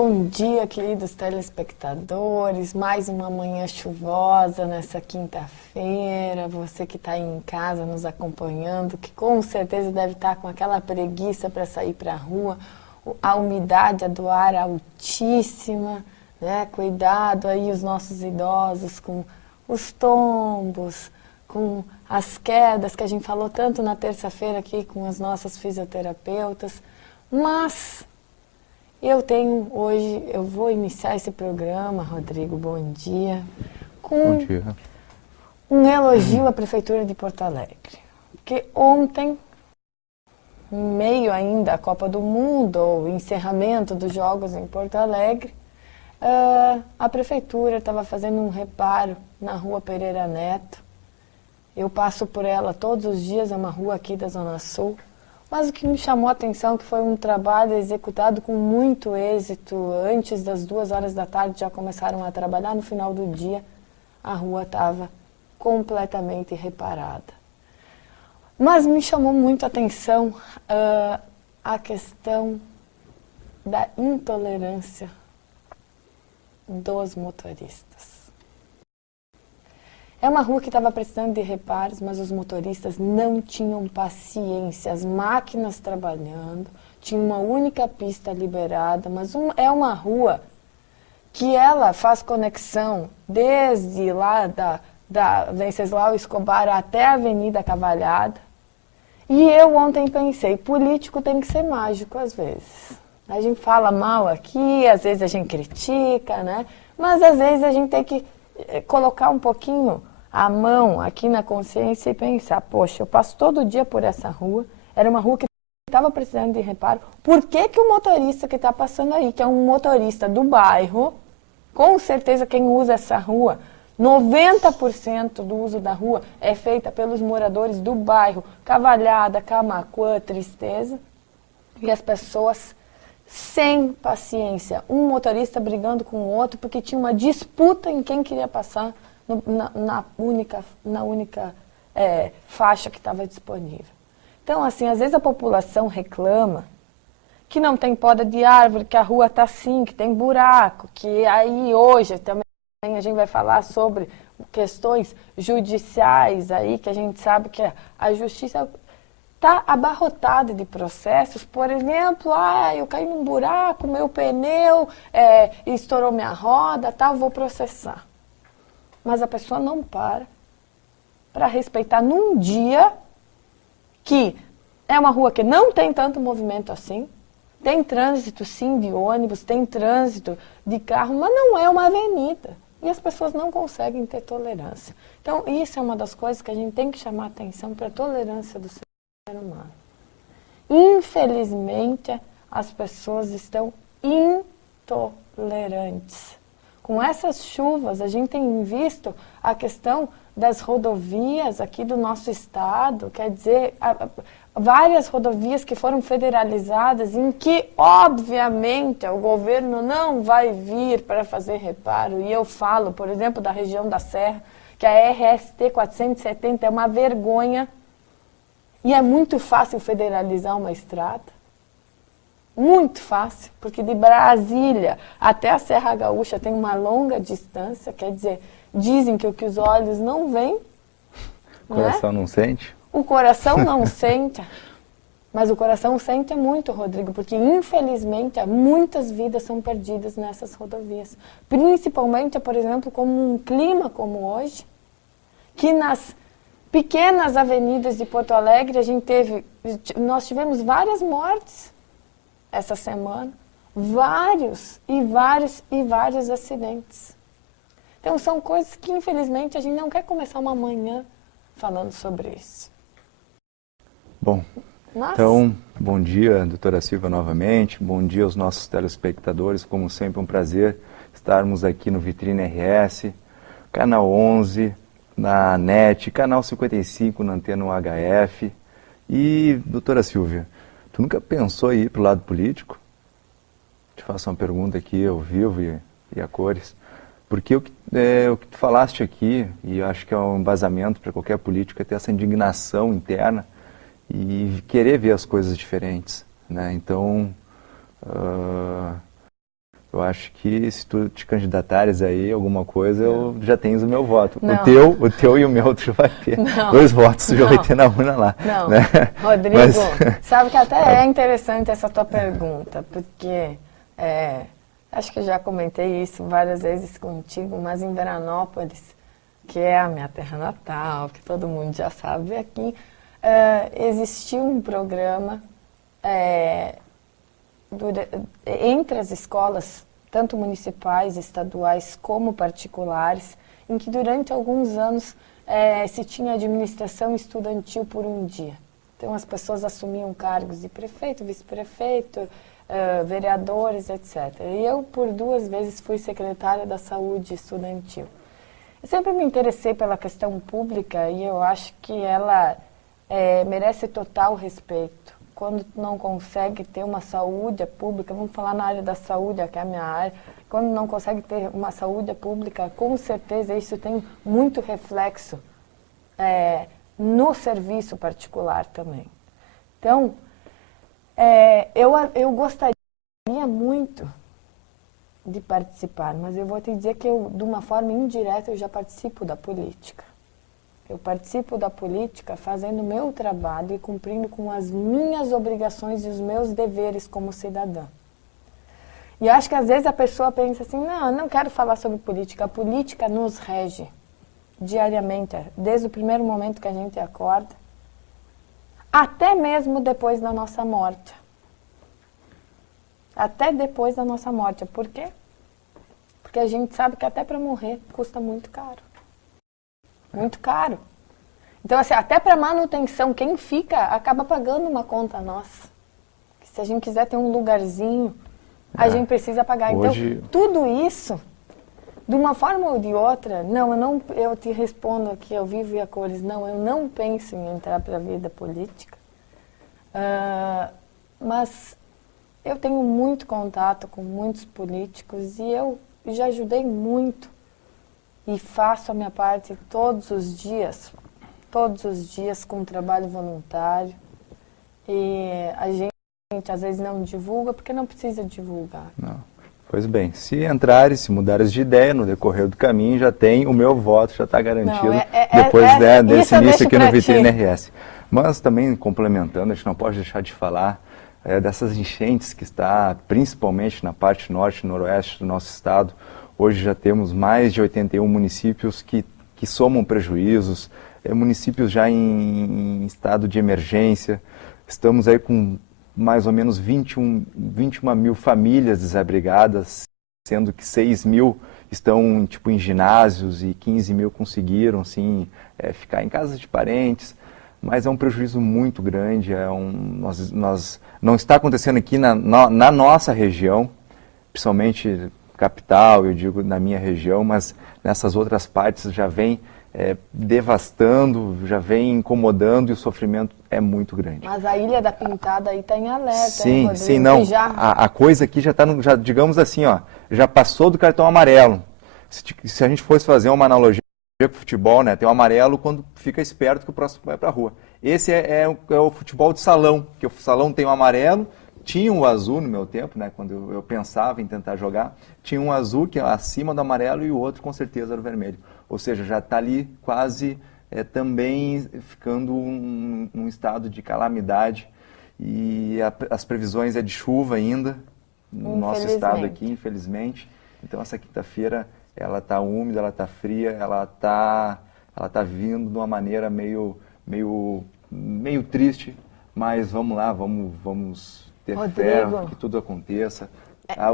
Bom dia, queridos telespectadores. Mais uma manhã chuvosa nessa quinta-feira. Você que está aí em casa nos acompanhando, que com certeza deve estar com aquela preguiça para sair para a rua. A umidade do ar altíssima, né? Cuidado aí os nossos idosos com os tombos, com as quedas que a gente falou tanto na terça-feira aqui com as nossas fisioterapeutas. Mas eu vou iniciar esse programa, Rodrigo, bom dia, com um elogio à Prefeitura de Porto Alegre. Porque ontem, em meio ainda à Copa do Mundo, o encerramento dos Jogos em Porto Alegre, a Prefeitura estava fazendo um reparo na Rua Pereira Neto. Eu passo por ela todos os dias, é uma rua aqui da Zona Sul. Mas o que me chamou a atenção é que foi um trabalho executado com muito êxito. Antes das 2 horas da tarde já começaram a trabalhar, no final do dia a rua estava completamente reparada. Mas me chamou muito a atenção a questão da intolerância dos motoristas. É uma rua que estava precisando de reparos, mas os motoristas não tinham paciência. As máquinas trabalhando, tinha uma única pista liberada, mas é uma rua que ela faz conexão desde lá da Venceslau Escobar até a Avenida Cavalhada. E eu ontem pensei, político tem que ser mágico às vezes. A gente fala mal aqui, às vezes a gente critica, né? Mas às vezes a gente tem que colocar um pouquinho a mão aqui na consciência e pensar, poxa, eu passo todo dia por essa rua, era uma rua que estava precisando de reparo, por que que o motorista que está passando aí, que é um motorista do bairro, com certeza quem usa essa rua, 90% do uso da rua é feita pelos moradores do bairro, Cavalhada, Camaquã, Tristeza, e as pessoas sem paciência, um motorista brigando com o outro porque tinha uma disputa em quem queria passar na única faixa que estava disponível. Então, assim, às vezes a população reclama que não tem poda de árvore, que a rua está assim, que tem buraco, que aí hoje também a gente vai falar sobre questões judiciais aí, que a gente sabe que a justiça está abarrotada de processos. Por exemplo, eu caí num buraco, meu pneu estourou minha roda, vou processar. Mas a pessoa não para respeitar num dia que é uma rua que não tem tanto movimento assim, tem trânsito sim de ônibus, tem trânsito de carro, mas não é uma avenida. E as pessoas não conseguem ter tolerância. Então, isso é uma das coisas que a gente tem que chamar a atenção para a tolerância do ser humano. Infelizmente, as pessoas estão intolerantes. Com essas chuvas, a gente tem visto a questão das rodovias aqui do nosso estado, quer dizer, várias rodovias que foram federalizadas, em que, obviamente, o governo não vai vir para fazer reparo. E eu falo, por exemplo, da região da Serra, que a RST 470 é uma vergonha, e é muito fácil federalizar uma estrada. Muito fácil, porque de Brasília até a Serra Gaúcha tem uma longa distância, quer dizer, dizem que o que os olhos não veem... O coração não sente? O coração não sente, mas o coração sente muito, Rodrigo, porque infelizmente muitas vidas são perdidas nessas rodovias. Principalmente, por exemplo, como um clima como hoje, que nas pequenas avenidas de Porto Alegre nós tivemos várias mortes essa semana, vários acidentes. Então são coisas que infelizmente a gente não quer começar uma manhã falando sobre isso. Bom, então, bom dia, doutora Silvia, novamente. Bom dia aos nossos telespectadores. Como sempre, um prazer estarmos aqui no Vitrine RS, canal 11, na NET, canal 55, na Antena UHF. E, doutora Silvia, tu nunca pensou em ir para o lado político? Te faço uma pergunta aqui ao vivo e a cores. Porque o que tu falaste aqui, e eu acho que é um embasamento para qualquer político, é ter essa indignação interna e querer ver as coisas diferentes, né? Então, Eu acho que se tu te candidatares aí alguma coisa, eu já tens o meu voto. Não. O teu e o meu tu já vai ter. Não. 2 votos tu já vai Não. ter na urna lá. Não, Né? Rodrigo, Mas- sabe que até é interessante essa tua pergunta, porque acho que eu já comentei isso várias vezes contigo, mas em Veranópolis, que é a minha terra natal, que todo mundo já sabe aqui, existiu um programa entre as escolas, tanto municipais, estaduais como particulares, em que durante alguns anos se tinha administração estudantil por um dia. Então as pessoas assumiam cargos de prefeito, vice-prefeito, vereadores, etc. E eu, por 2 vezes, fui secretária da saúde estudantil. Eu sempre me interessei pela questão pública e eu acho que ela merece total respeito. Quando tu não consegue ter uma saúde pública, vamos falar na área da saúde, que é a minha área, quando não consegue ter uma saúde pública, com certeza isso tem muito reflexo no serviço particular também. Então, eu gostaria muito de participar, mas eu vou te dizer que eu, de uma forma indireta, eu já participo da política. Eu participo da política fazendo o meu trabalho e cumprindo com as minhas obrigações e os meus deveres como cidadã. E eu acho que às vezes a pessoa pensa assim, não, eu não quero falar sobre política. A política nos rege diariamente, desde o primeiro momento que a gente acorda, até mesmo depois da nossa morte. Até depois da nossa morte. Por quê? Porque a gente sabe que até para morrer custa muito caro. Muito caro. Então, assim, até para manutenção, quem fica acaba pagando uma conta nossa. Se a gente quiser ter um lugarzinho, a gente precisa pagar. Hoje... Então, tudo isso, de uma forma ou de outra, eu te respondo aqui ao vivo e a cores, não, eu não penso em entrar para a vida política. Mas eu tenho muito contato com muitos políticos e eu já ajudei muito e faço a minha parte todos os dias com trabalho voluntário. E a gente às vezes não divulga porque não precisa divulgar. Não. Pois bem, se entrares, se mudares de ideia no decorrer do caminho, já tem o meu voto, já está garantido depois desse início aqui no Vitrine RS. Mas também complementando, a gente não pode deixar de falar dessas enchentes que está principalmente na parte norte e noroeste do nosso estado. Hoje já temos mais de 81 municípios que somam prejuízos, municípios já em estado de emergência. Estamos aí com mais ou menos 21 mil famílias desabrigadas, sendo que 6 mil estão tipo, em ginásios e 15 mil conseguiram assim, ficar em casas de parentes. Mas é um prejuízo muito grande, não está acontecendo aqui na nossa região, principalmente capital, eu digo na minha região, mas nessas outras partes já vem devastando, já vem incomodando e o sofrimento é muito grande. Mas a Ilha da Pintada aí está em alerta, sim, hein, Rodrigo? Sim, não. A coisa aqui já está, digamos assim, ó, já passou do cartão amarelo. Se a gente fosse fazer uma analogia com o futebol, né, tem o amarelo quando fica esperto que o próximo vai para a rua. Esse é o futebol de salão, que o salão tem o amarelo, tinha o azul no meu tempo, né, quando eu pensava em tentar jogar, tinha um azul que é acima do amarelo e o outro com certeza era o vermelho. Ou seja, já está ali quase também ficando um estado de calamidade e as previsões é de chuva ainda no nosso estado aqui, infelizmente. Então essa quinta-feira ela está úmida, ela está fria, ela tá vindo de uma maneira meio triste, mas vamos lá, vamos ter fé que tudo aconteça.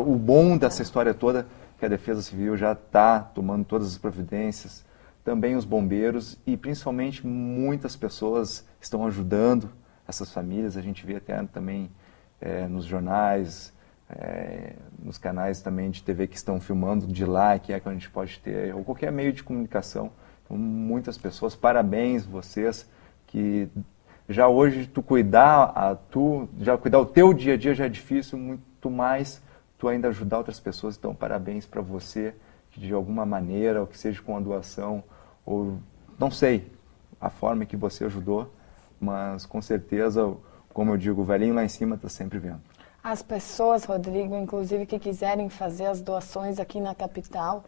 O bom dessa história toda que a Defesa Civil já está tomando todas as providências, também os bombeiros e principalmente muitas pessoas estão ajudando essas famílias. A gente vê até também nos jornais, nos canais também de TV que estão filmando de lá, que é que a gente pode ter, ou qualquer meio de comunicação. Então, muitas pessoas, parabéns vocês, que já hoje cuidar o teu dia a dia já é difícil, muito mais tu ainda ajudar outras pessoas. Então, parabéns para você, que de alguma maneira, ou que seja com a doação, ou não sei a forma que você ajudou, mas com certeza, como eu digo, o velhinho lá em cima está sempre vendo. As pessoas, Rodrigo, inclusive que quiserem fazer as doações aqui na capital,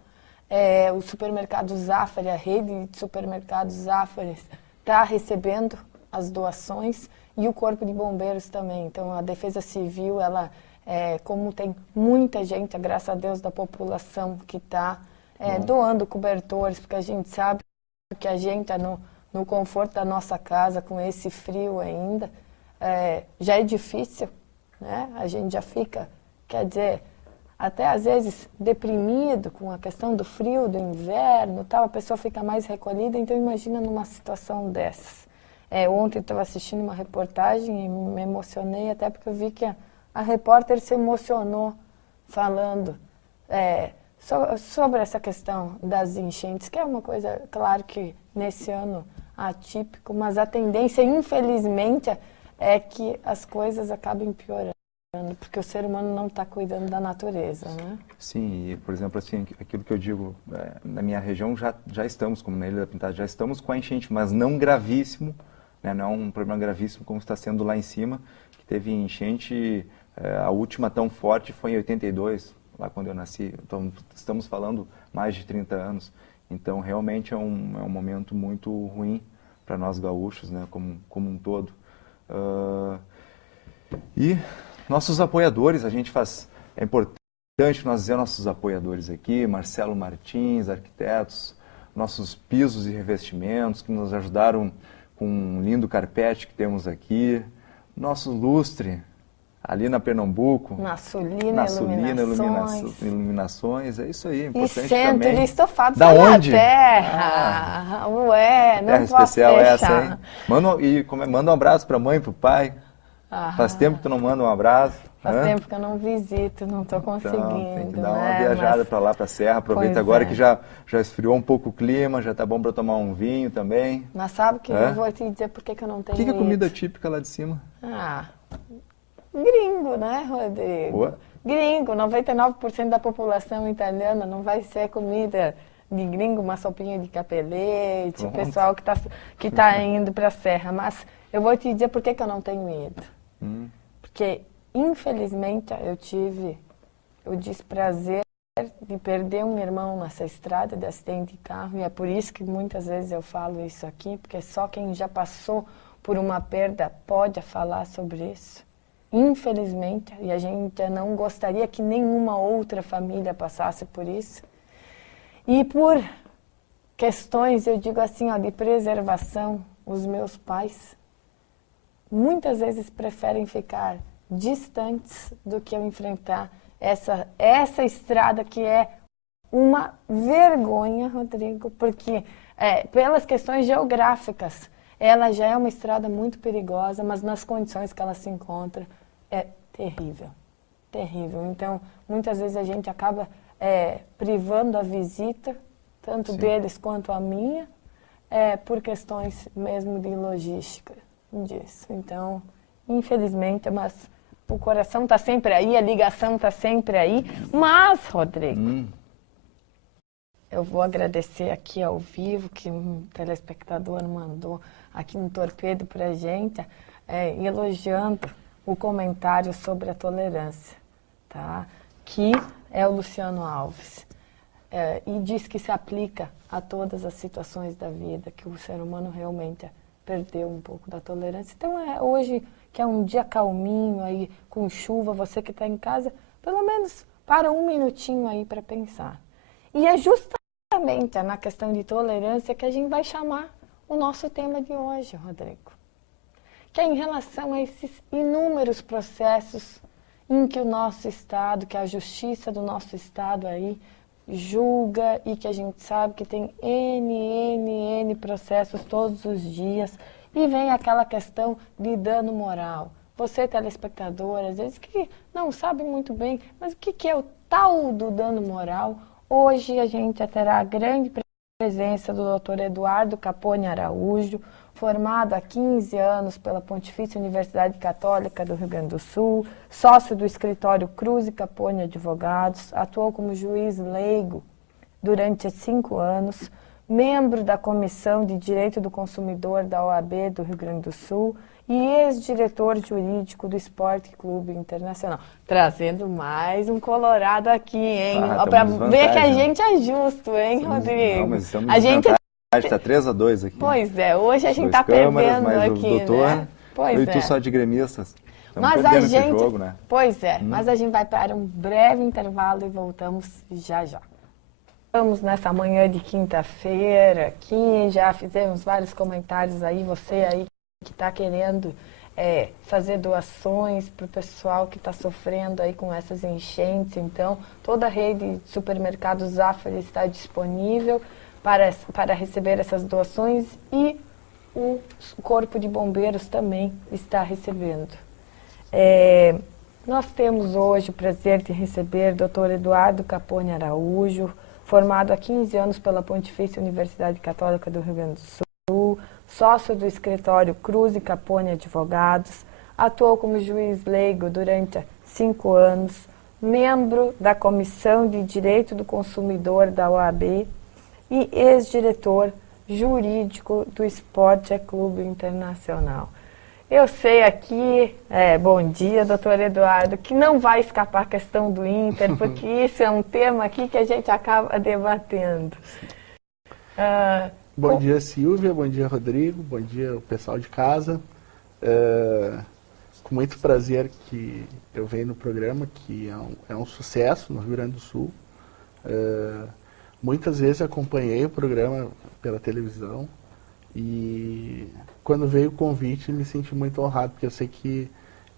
o supermercado Zafari, a rede de supermercados Zafari, está recebendo as doações e o Corpo de Bombeiros também. Então, a Defesa Civil, ela, como tem muita gente, graças a Deus, da população que está doando cobertores, porque a gente sabe que a gente está no conforto da nossa casa, com esse frio ainda, já é difícil, né? A gente já fica, quer dizer, até às vezes deprimido com a questão do frio, do inverno, tal, a pessoa fica mais recolhida, então imagina numa situação dessas. Ontem eu estava assistindo uma reportagem e me emocionei até porque eu vi que a repórter se emocionou falando sobre essa questão das enchentes, que é uma coisa, claro que nesse ano atípico, mas a tendência, infelizmente, é que as coisas acabem piorando, porque o ser humano não está cuidando da natureza, né? Sim, e, por exemplo, assim, aquilo que eu digo, na minha região já estamos, como na Ilha da Pintada, já estamos com a enchente, mas não gravíssimo, né, não é um problema gravíssimo como está sendo lá em cima, que teve enchente, a última tão forte foi em 82, lá quando eu nasci, então estamos falando mais de 30 anos, então realmente é um momento muito ruim para nós gaúchos, né, como um todo. E nossos apoiadores, é importante nós dizer nossos apoiadores aqui, Marcelo Martins, arquitetos, nossos pisos e revestimentos que nos ajudaram com um lindo carpete que temos aqui, nosso lustre ali na Pernambuco, na Sulina Iluminações, é isso aí, é importante e centro também. De estofado da onde? Terra. Ué, não terra posso especial deixar. Essa, hein? Manda um abraço para a mãe e para o pai. Faz tempo que tu não manda um abraço. Faz tempo que eu não visito, não estou conseguindo. Então, tem que dar uma viajada para lá, para a Serra. Aproveita agora que já esfriou um pouco o clima, já tá bom para tomar um vinho também. Mas sabe que eu vou te dizer por que eu não tenho ido. O que é comida típica lá de cima? Gringo, né, Rodrigo? Boa. Gringo, 99% da população italiana não vai ser comida de gringo, uma sopinha de capelete, o pessoal que tá indo para a Serra. Mas eu vou te dizer por que eu não tenho ido. Porque, infelizmente, eu tive o desprazer de perder um irmão nessa estrada de acidente de carro, e é por isso que muitas vezes eu falo isso aqui, porque só quem já passou por uma perda pode falar sobre isso. Infelizmente, e a gente não gostaria que nenhuma outra família passasse por isso. E por questões, eu digo assim, de preservação, os meus pais muitas vezes preferem ficar distantes do que eu enfrentar essa estrada que é uma vergonha, Rodrigo, porque pelas questões geográficas, ela já é uma estrada muito perigosa, mas nas condições que ela se encontra, é terrível, terrível. Então, muitas vezes a gente acaba privando a visita, tanto Sim. deles quanto a minha, por questões mesmo de logística disso. Então, infelizmente, mas o coração está sempre aí, a ligação está sempre aí. Mas, Rodrigo, eu vou agradecer aqui ao vivo, que um telespectador mandou aqui um torpedo para a gente, elogiando o comentário sobre a tolerância, tá? Que é o Luciano Alves. E diz que se aplica a todas as situações da vida, que o ser humano realmente perdeu um pouco da tolerância. Então, hoje, que é um dia calminho, aí, com chuva, você que está em casa, pelo menos para um minutinho aí para pensar. E é justamente na questão de tolerância que a gente vai chamar o nosso tema de hoje, Rodrigo. Que é em relação a esses inúmeros processos em que o nosso Estado, que a justiça do nosso Estado aí, julga, e que a gente sabe que tem N processos todos os dias, e vem aquela questão de dano moral. Você, telespectador, às vezes que não sabe muito bem, mas o que é o tal do dano moral? Hoje a gente terá a grande presença do Dr. Eduardo Capone Araújo, formado há 15 anos pela Pontifícia Universidade Católica do Rio Grande do Sul, sócio do escritório Cruz e Capone Advogados, atuou como juiz leigo durante 5 anos, membro da Comissão de Direito do Consumidor da OAB do Rio Grande do Sul e ex-diretor jurídico do Esporte Clube Internacional. Trazendo mais um colorado aqui, hein? Para ver que a gente é justo, hein, Rodrigo? Não, mas estamos a gente está 3-2 aqui. Pois é, hoje a gente está perdendo aqui, doutor, Pois eu e tu só de gremistas. Mas a gente, jogo, né? Pois é, mas a gente vai para um breve intervalo e voltamos já já. Estamos nessa manhã de quinta-feira aqui, já fizemos vários comentários aí, você aí que está querendo fazer doações para o pessoal que está sofrendo aí com essas enchentes. Então, toda a rede de supermercados Zafari está disponível para receber essas doações e o Corpo de Bombeiros também está recebendo. Nós temos hoje o prazer de receber o Dr. Eduardo Capone Araújo, formado há 15 anos pela Pontifícia Universidade Católica do Rio Grande do Sul, sócio do escritório Cruz e Capone Advogados, atuou como juiz leigo durante 5 anos, membro da Comissão de Direito do Consumidor da OAB e ex-diretor jurídico do Esporte Clube Internacional. Eu sei aqui, bom dia, doutor Eduardo, que não vai escapar a questão do Inter, porque isso é um tema aqui que a gente acaba debatendo. Bom dia, Silvia, bom dia, Rodrigo, bom dia, o pessoal de casa. Com muito prazer que eu venho no programa, que é um sucesso no Rio Grande do Sul. Muitas vezes acompanhei o programa pela televisão e quando veio o convite me senti muito honrado, porque eu sei que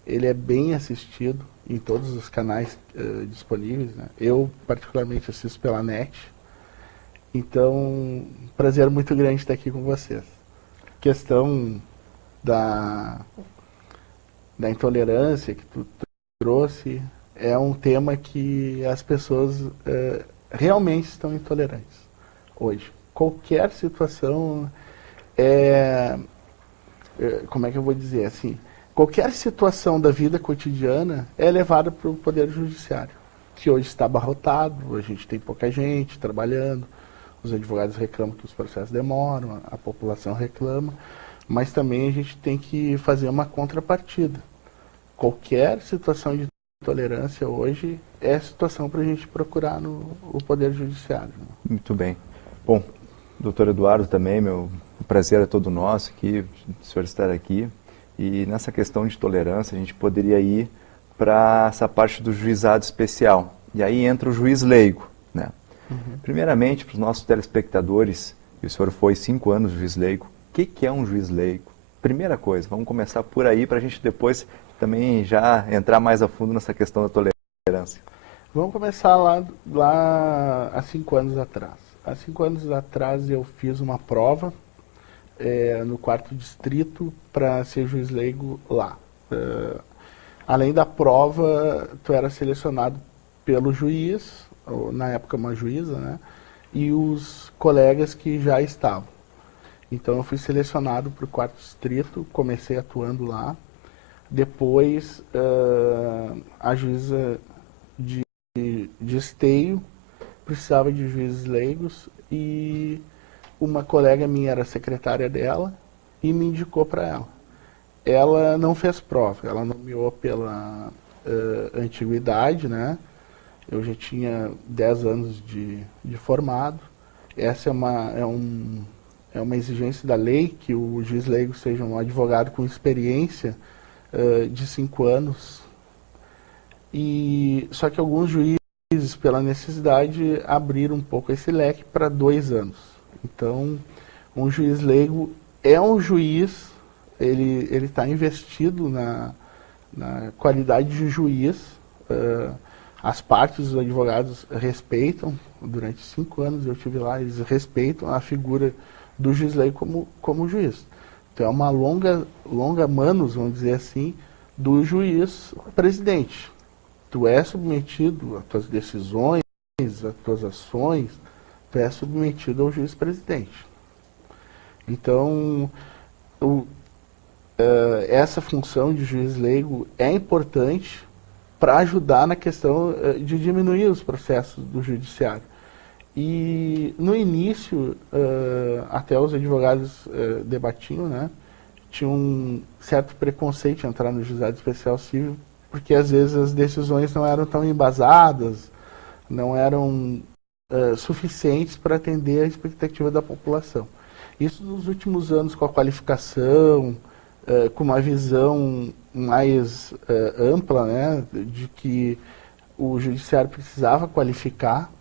ele é bem assistido em todos os canais disponíveis, né? Eu particularmente assisto pela NET, então prazer muito grande estar aqui com vocês. Questão da intolerância que tu trouxe é um tema que as pessoas realmente estão intolerantes hoje. Qualquer situação como é que eu vou dizer assim, qualquer situação da vida cotidiana é levada para o Poder Judiciário, que hoje está abarrotado, a gente tem pouca gente trabalhando, os advogados reclamam que os processos demoram, a população reclama, mas também a gente tem que fazer uma contrapartida. Qualquer situação de intolerância hoje é situação para a gente procurar no Poder Judiciário. Muito bem. Bom, doutor Eduardo também, o prazer é todo nosso aqui, o senhor estar aqui. E nessa questão de tolerância, a gente poderia ir para essa parte do juizado especial. E aí entra o juiz leigo, né? Primeiramente, para os nossos telespectadores, e o senhor foi 5 anos juiz leigo, o que é um juiz leigo? Primeira coisa, vamos começar por aí para a gente depois também já entrar mais a fundo nessa questão da tolerância. Vamos começar lá há 5 anos atrás. Há 5 anos atrás eu fiz uma prova no 4º distrito para ser juiz leigo lá. Além da prova, tu era selecionado pelo juiz, ou, na época uma juíza, né? E os colegas que já estavam. Então eu fui selecionado para o 4º distrito, comecei atuando lá. Depois a juíza de Esteio precisava de juízes leigos e uma colega minha era secretária dela e me indicou para ela. Ela não fez prova, ela nomeou pela antiguidade, né? Eu já tinha 10 anos de formado. Essa é uma exigência da lei, que o juiz leigo seja um advogado com experiência de 5 anos. Só que alguns juízes, pela necessidade, abriram um pouco esse leque para 2 anos. Então, um juiz leigo é um juiz, ele está investido na qualidade de juiz. As partes dos advogados respeitam, durante 5 anos eu estive lá, eles respeitam a figura do juiz leigo como juiz. Então é uma longa manus, vamos dizer assim, do juiz presidente. Tu é submetido às tuas decisões, às tuas ações, tu é submetido ao juiz presidente. Então, essa função de juiz leigo é importante para ajudar na questão de diminuir os processos do judiciário. E no início, até os advogados debatiam, né, tinha um certo preconceito em entrar no juizado especial civil, porque às vezes as decisões não eram tão embasadas, não eram suficientes para atender a expectativa da população. Isso nos últimos anos, com a qualificação, com uma visão mais ampla, né, de que o judiciário precisava qualificar,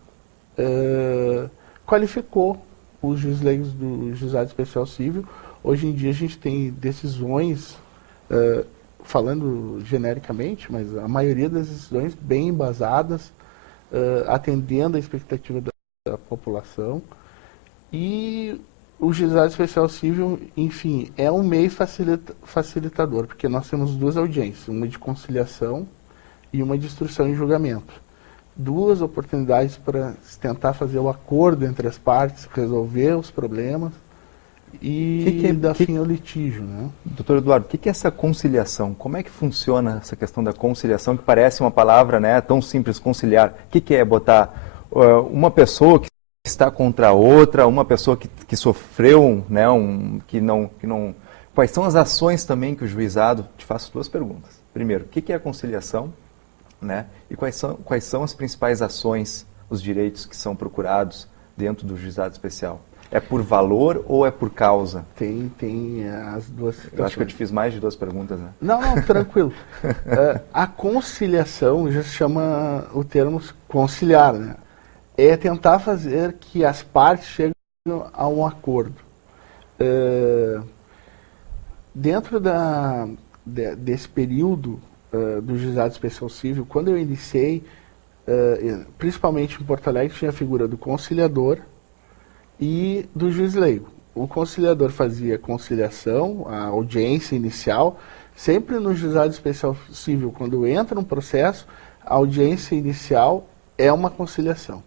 qualificou os juízes leigos do Juizado Especial Civil. Hoje em dia a gente tem decisões, falando genericamente, mas a maioria das decisões bem embasadas, atendendo a expectativa da população. E o Juizado Especial Civil, enfim, é um meio facilitador, porque nós temos duas audiências, uma de conciliação e uma de instrução e julgamento. Duas oportunidades para tentar fazer o acordo entre as partes, resolver os problemas e dar fim ao litígio, né? Doutor Eduardo, o que é essa conciliação? Como é que funciona essa questão da conciliação, que parece uma palavra, né, tão simples, conciliar? O que é botar uma pessoa que está contra a outra, uma pessoa que sofreu, né, que não... Quais são as ações também que o juizado... Te faço duas perguntas. Primeiro, o que é a conciliação? Né? E quais são as principais ações, os direitos que são procurados dentro do juizado especial? É por valor ou é por causa? Tem as duas situações. Eu acho que eu te fiz mais de duas perguntas, né? Não, tranquilo. A conciliação já se chama o termo conciliar, né? É tentar fazer que as partes cheguem a um acordo. Dentro desse período do Juizado Especial Civil, quando eu iniciei, principalmente em Porto Alegre, tinha a figura do conciliador e do juiz leigo. O conciliador fazia a conciliação, a audiência inicial. Sempre no Juizado Especial Civil, quando entra um processo, a audiência inicial é uma conciliação.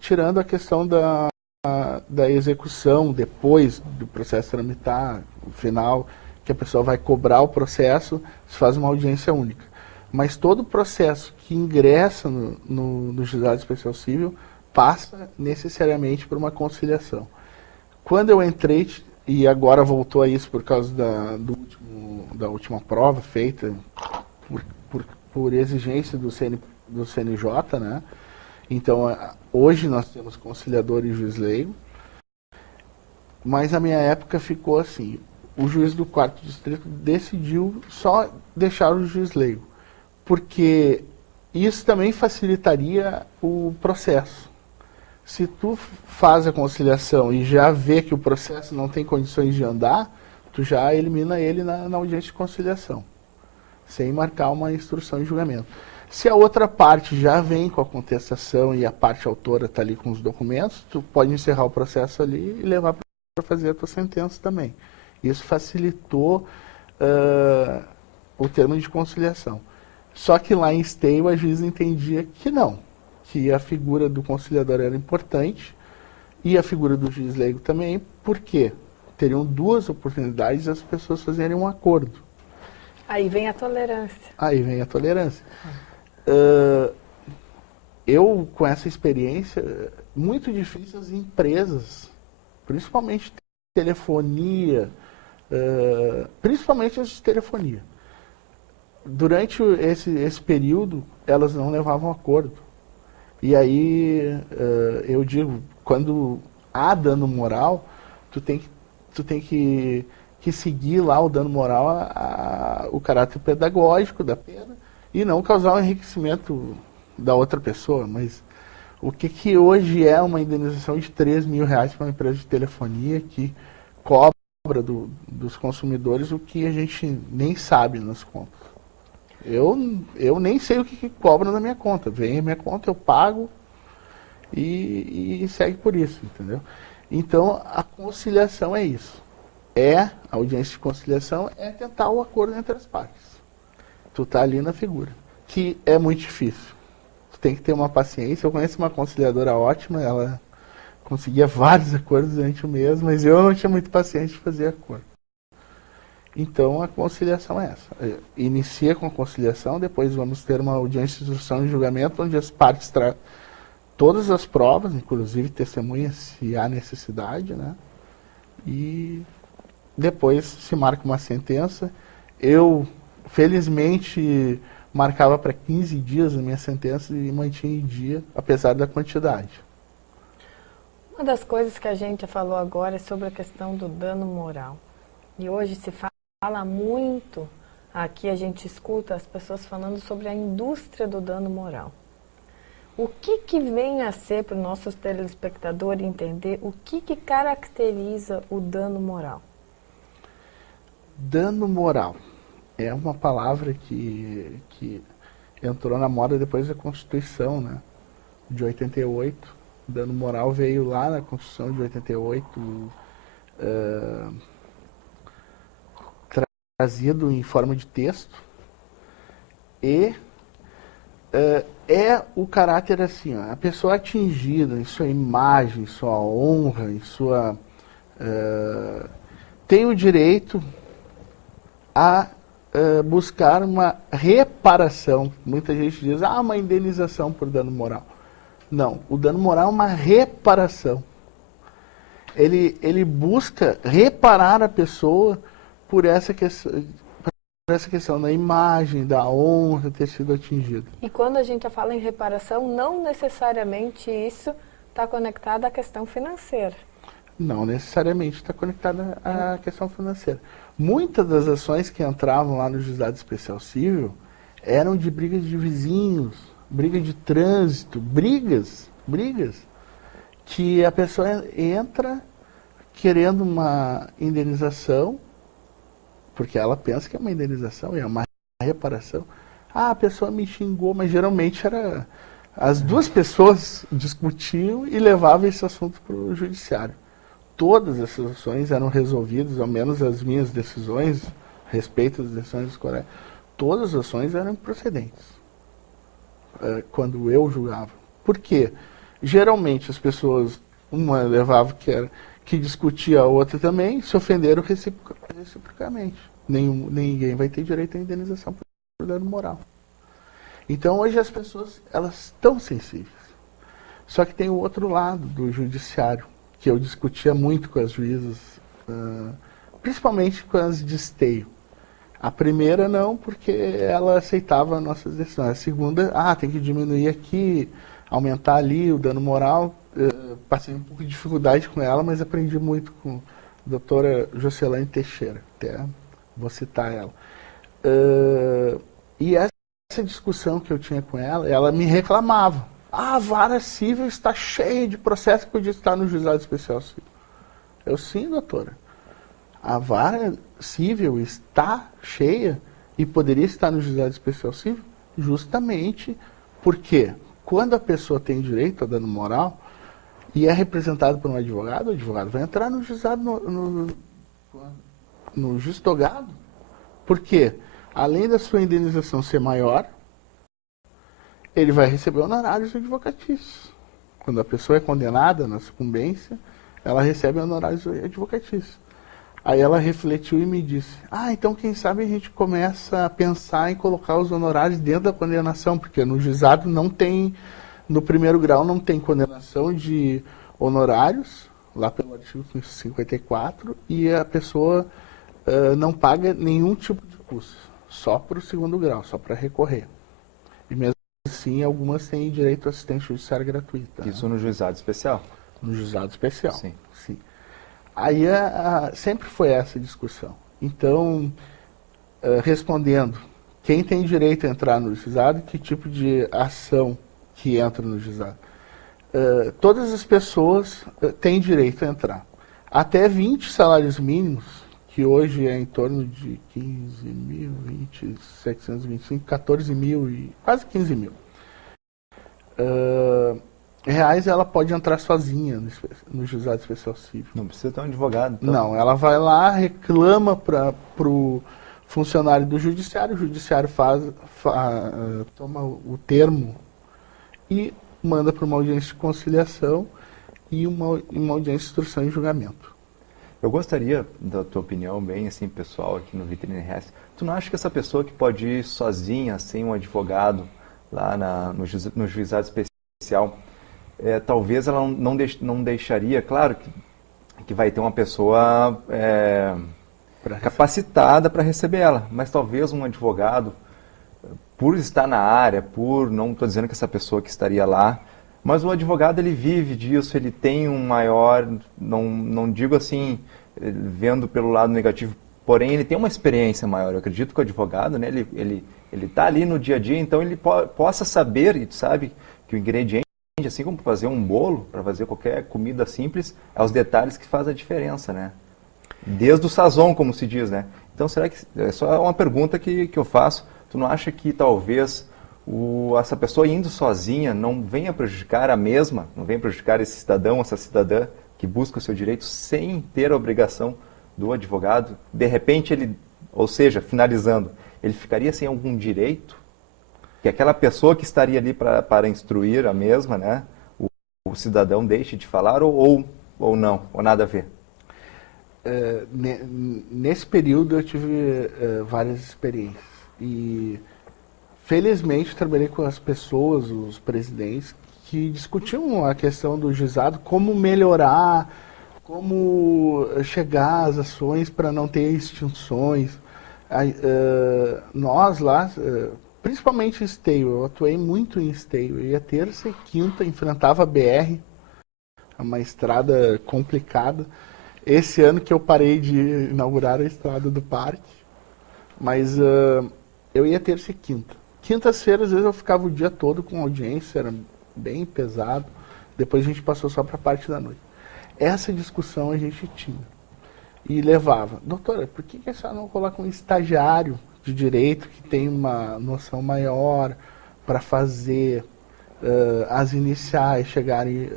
Tirando a questão da execução depois do processo tramitar, no final, que a pessoa vai cobrar o processo, se faz uma audiência única. Mas todo o processo que ingressa no Juizado Especial Civil passa necessariamente por uma conciliação. Quando eu entrei, e agora voltou a isso por causa da última prova feita por exigência do CNJ, né? Então, hoje nós temos conciliador e juiz leigo, mas a minha época ficou assim: o juiz do 4º distrito decidiu só deixar o juiz leigo, porque isso também facilitaria o processo. Se tu faz a conciliação e já vê que o processo não tem condições de andar, tu já elimina ele na audiência de conciliação, sem marcar uma instrução em julgamento. Se a outra parte já vem com a contestação e a parte autora está ali com os documentos, tu pode encerrar o processo ali e levar para fazer a tua sentença também. Isso facilitou o termo de conciliação. Só que lá em Esteio a juíza entendia que não, que a figura do conciliador era importante e a figura do juiz leigo também, porque teriam duas oportunidades de as pessoas fazerem um acordo. Aí vem a tolerância. Aí vem a tolerância. Eu, com essa experiência, muito difícil as empresas, principalmente telefonia, principalmente as de telefonia, durante esse período, elas não levavam acordo. E aí, eu digo, quando há dano moral, tu tem que seguir lá o dano moral, o caráter pedagógico da pena, e não causar um enriquecimento da outra pessoa. Mas o que hoje é uma indenização de R$3.000 para uma empresa de telefonia que cobra dos consumidores o que a gente nem sabe nas contas? Eu nem sei o que cobra na minha conta. Vem a minha conta, eu pago e segue por isso, entendeu? Então, a conciliação é isso. A audiência de conciliação é tentar o acordo entre as partes. Tu tá ali na figura, que é muito difícil. Tu tem que ter uma paciência. Eu conheço uma conciliadora ótima, ela conseguia vários acordos durante o mês, mas eu não tinha muito paciência de fazer acordo. Então, a conciliação é essa. Inicia com a conciliação, depois vamos ter uma audiência de instrução e julgamento, onde as partes trazem todas as provas, inclusive testemunhas, se há necessidade, né? E depois se marca uma sentença. Eu, felizmente, marcava para 15 dias a minha sentença e mantinha em dia, apesar da quantidade. Uma das coisas que a gente falou agora é sobre a questão do dano moral. E hoje se fala muito, aqui a gente escuta as pessoas falando sobre a indústria do dano moral. O que vem a ser para o nosso telespectador entender o que caracteriza o dano moral? Dano moral é uma palavra que entrou na moda depois da Constituição, né, de 88. O dano moral veio lá na Constituição de 88, trazido em forma de texto, e é o caráter assim, ó, a pessoa atingida em sua imagem, em sua honra, em sua... tem o direito a buscar uma reparação. Muita gente diz, uma indenização por dano moral. Não, o dano moral é uma reparação. Ele busca reparar a pessoa por essa questão da imagem, da honra ter sido atingida. E quando a gente fala em reparação, não necessariamente isso está conectado à questão financeira. Não necessariamente está conectada à questão financeira. Muitas das ações que entravam lá no Juizado Especial Civil eram de brigas de vizinhos, briga de trânsito, brigas, que a pessoa entra querendo uma indenização, porque ela pensa que é uma indenização, é uma reparação. A pessoa me xingou, mas geralmente era as duas pessoas discutiam e levavam esse assunto para o judiciário. Todas essas ações eram resolvidas, ao menos as minhas decisões, a respeito das decisões dos colegas, todas as ações eram improcedentes, quando eu julgava. Por quê? Geralmente as pessoas, uma levava que discutia, a outra também, se ofenderam reciprocamente. Ninguém vai ter direito à indenização por dano moral. Então hoje as pessoas, elas estão sensíveis. Só que tem o outro lado do judiciário, que eu discutia muito com as juízas, principalmente com as de esteio. A primeira não, porque ela aceitava nossas decisões. A segunda, tem que diminuir aqui, aumentar ali o dano moral. Passei um pouco de dificuldade com ela, mas aprendi muito com a doutora Jocelane Teixeira, até vou citar ela. E essa discussão que eu tinha com ela me reclamava. A vara civil está cheia de processos que podia estar no Juizado Especial Civil. Eu, sim, doutora. A vara civil está cheia e poderia estar no Juizado Especial Civil justamente porque quando a pessoa tem direito a dano moral e é representado por um advogado, o advogado vai entrar no juizado, no justogado. Porque, além da sua indenização ser maior, ele vai receber honorários advocatícios. Quando a pessoa é condenada na sucumbência, ela recebe honorários advocatícios. Aí ela refletiu e me disse, então quem sabe a gente começa a pensar em colocar os honorários dentro da condenação, porque no juizado não tem, no primeiro grau não tem condenação de honorários, lá pelo artigo 54, e a pessoa não paga nenhum tipo de custo, só para o segundo grau, só para recorrer. E mesmo assim, algumas têm direito a assistência judiciária gratuita. Isso no juizado especial? No juizado especial, sim. Aí sempre foi essa discussão. Então, respondendo, quem tem direito a entrar no juizado, que tipo de ação que entra no juizado? Todas as pessoas têm direito a entrar. Até 20 salários mínimos, que hoje é em torno de 15.725, 14 mil e quase 15 mil. Reais, ela pode entrar sozinha no Juizado Especial Civil. Não precisa ter um advogado. Então. Não, ela vai lá, reclama para o funcionário do judiciário, o judiciário toma o termo e manda para uma audiência de conciliação e uma audiência de instrução e julgamento. Eu gostaria da tua opinião, bem assim, pessoal, aqui no Vitrine RS. Tu não acha que essa pessoa que pode ir sozinha, sem um advogado, lá no juizado especial, talvez ela não deixaria, claro que vai ter uma pessoa capacitada para receber ela. Mas talvez um advogado, por estar na área, não estou dizendo que essa pessoa que estaria lá, mas o advogado ele vive disso, ele tem um maior, não digo assim, vendo pelo lado negativo, porém ele tem uma experiência maior. Eu acredito que o advogado, né, ele está ali no dia a dia, então ele possa saber, e tu sabe que o ingrediente, assim como fazer um bolo, para fazer qualquer comida simples, é os detalhes que fazem a diferença, né? Desde o sazon, como se diz, né? Então, será que, é só uma pergunta que eu faço, tu não acha que talvez essa pessoa indo sozinha não venha prejudicar não venha prejudicar esse cidadão, essa cidadã que busca o seu direito sem ter a obrigação do advogado? De repente ele, ou seja, finalizando, ele ficaria sem algum direito? Que aquela pessoa que estaria ali para instruir a mesma, né, o cidadão deixe de falar ou não, ou nada a ver? Nesse período eu tive várias experiências e felizmente trabalhei com as pessoas, os presidentes, que discutiam a questão do juizado, como melhorar, como chegar às ações para não ter extinções. Nós lá, principalmente em Esteio, eu atuei muito em Esteio. Eu ia terça e quinta, enfrentava a BR, uma estrada complicada. Esse ano que eu parei de inaugurar a estrada do parque, mas eu ia terça e quinta. Quintas-feiras, às vezes, eu ficava o dia todo com audiência, era bem pesado. Depois a gente passou só para a parte da noite. Essa discussão a gente tinha. E levava, doutora, por que a senhora não coloca um estagiário de direito que tem uma noção maior para fazer as iniciais chegarem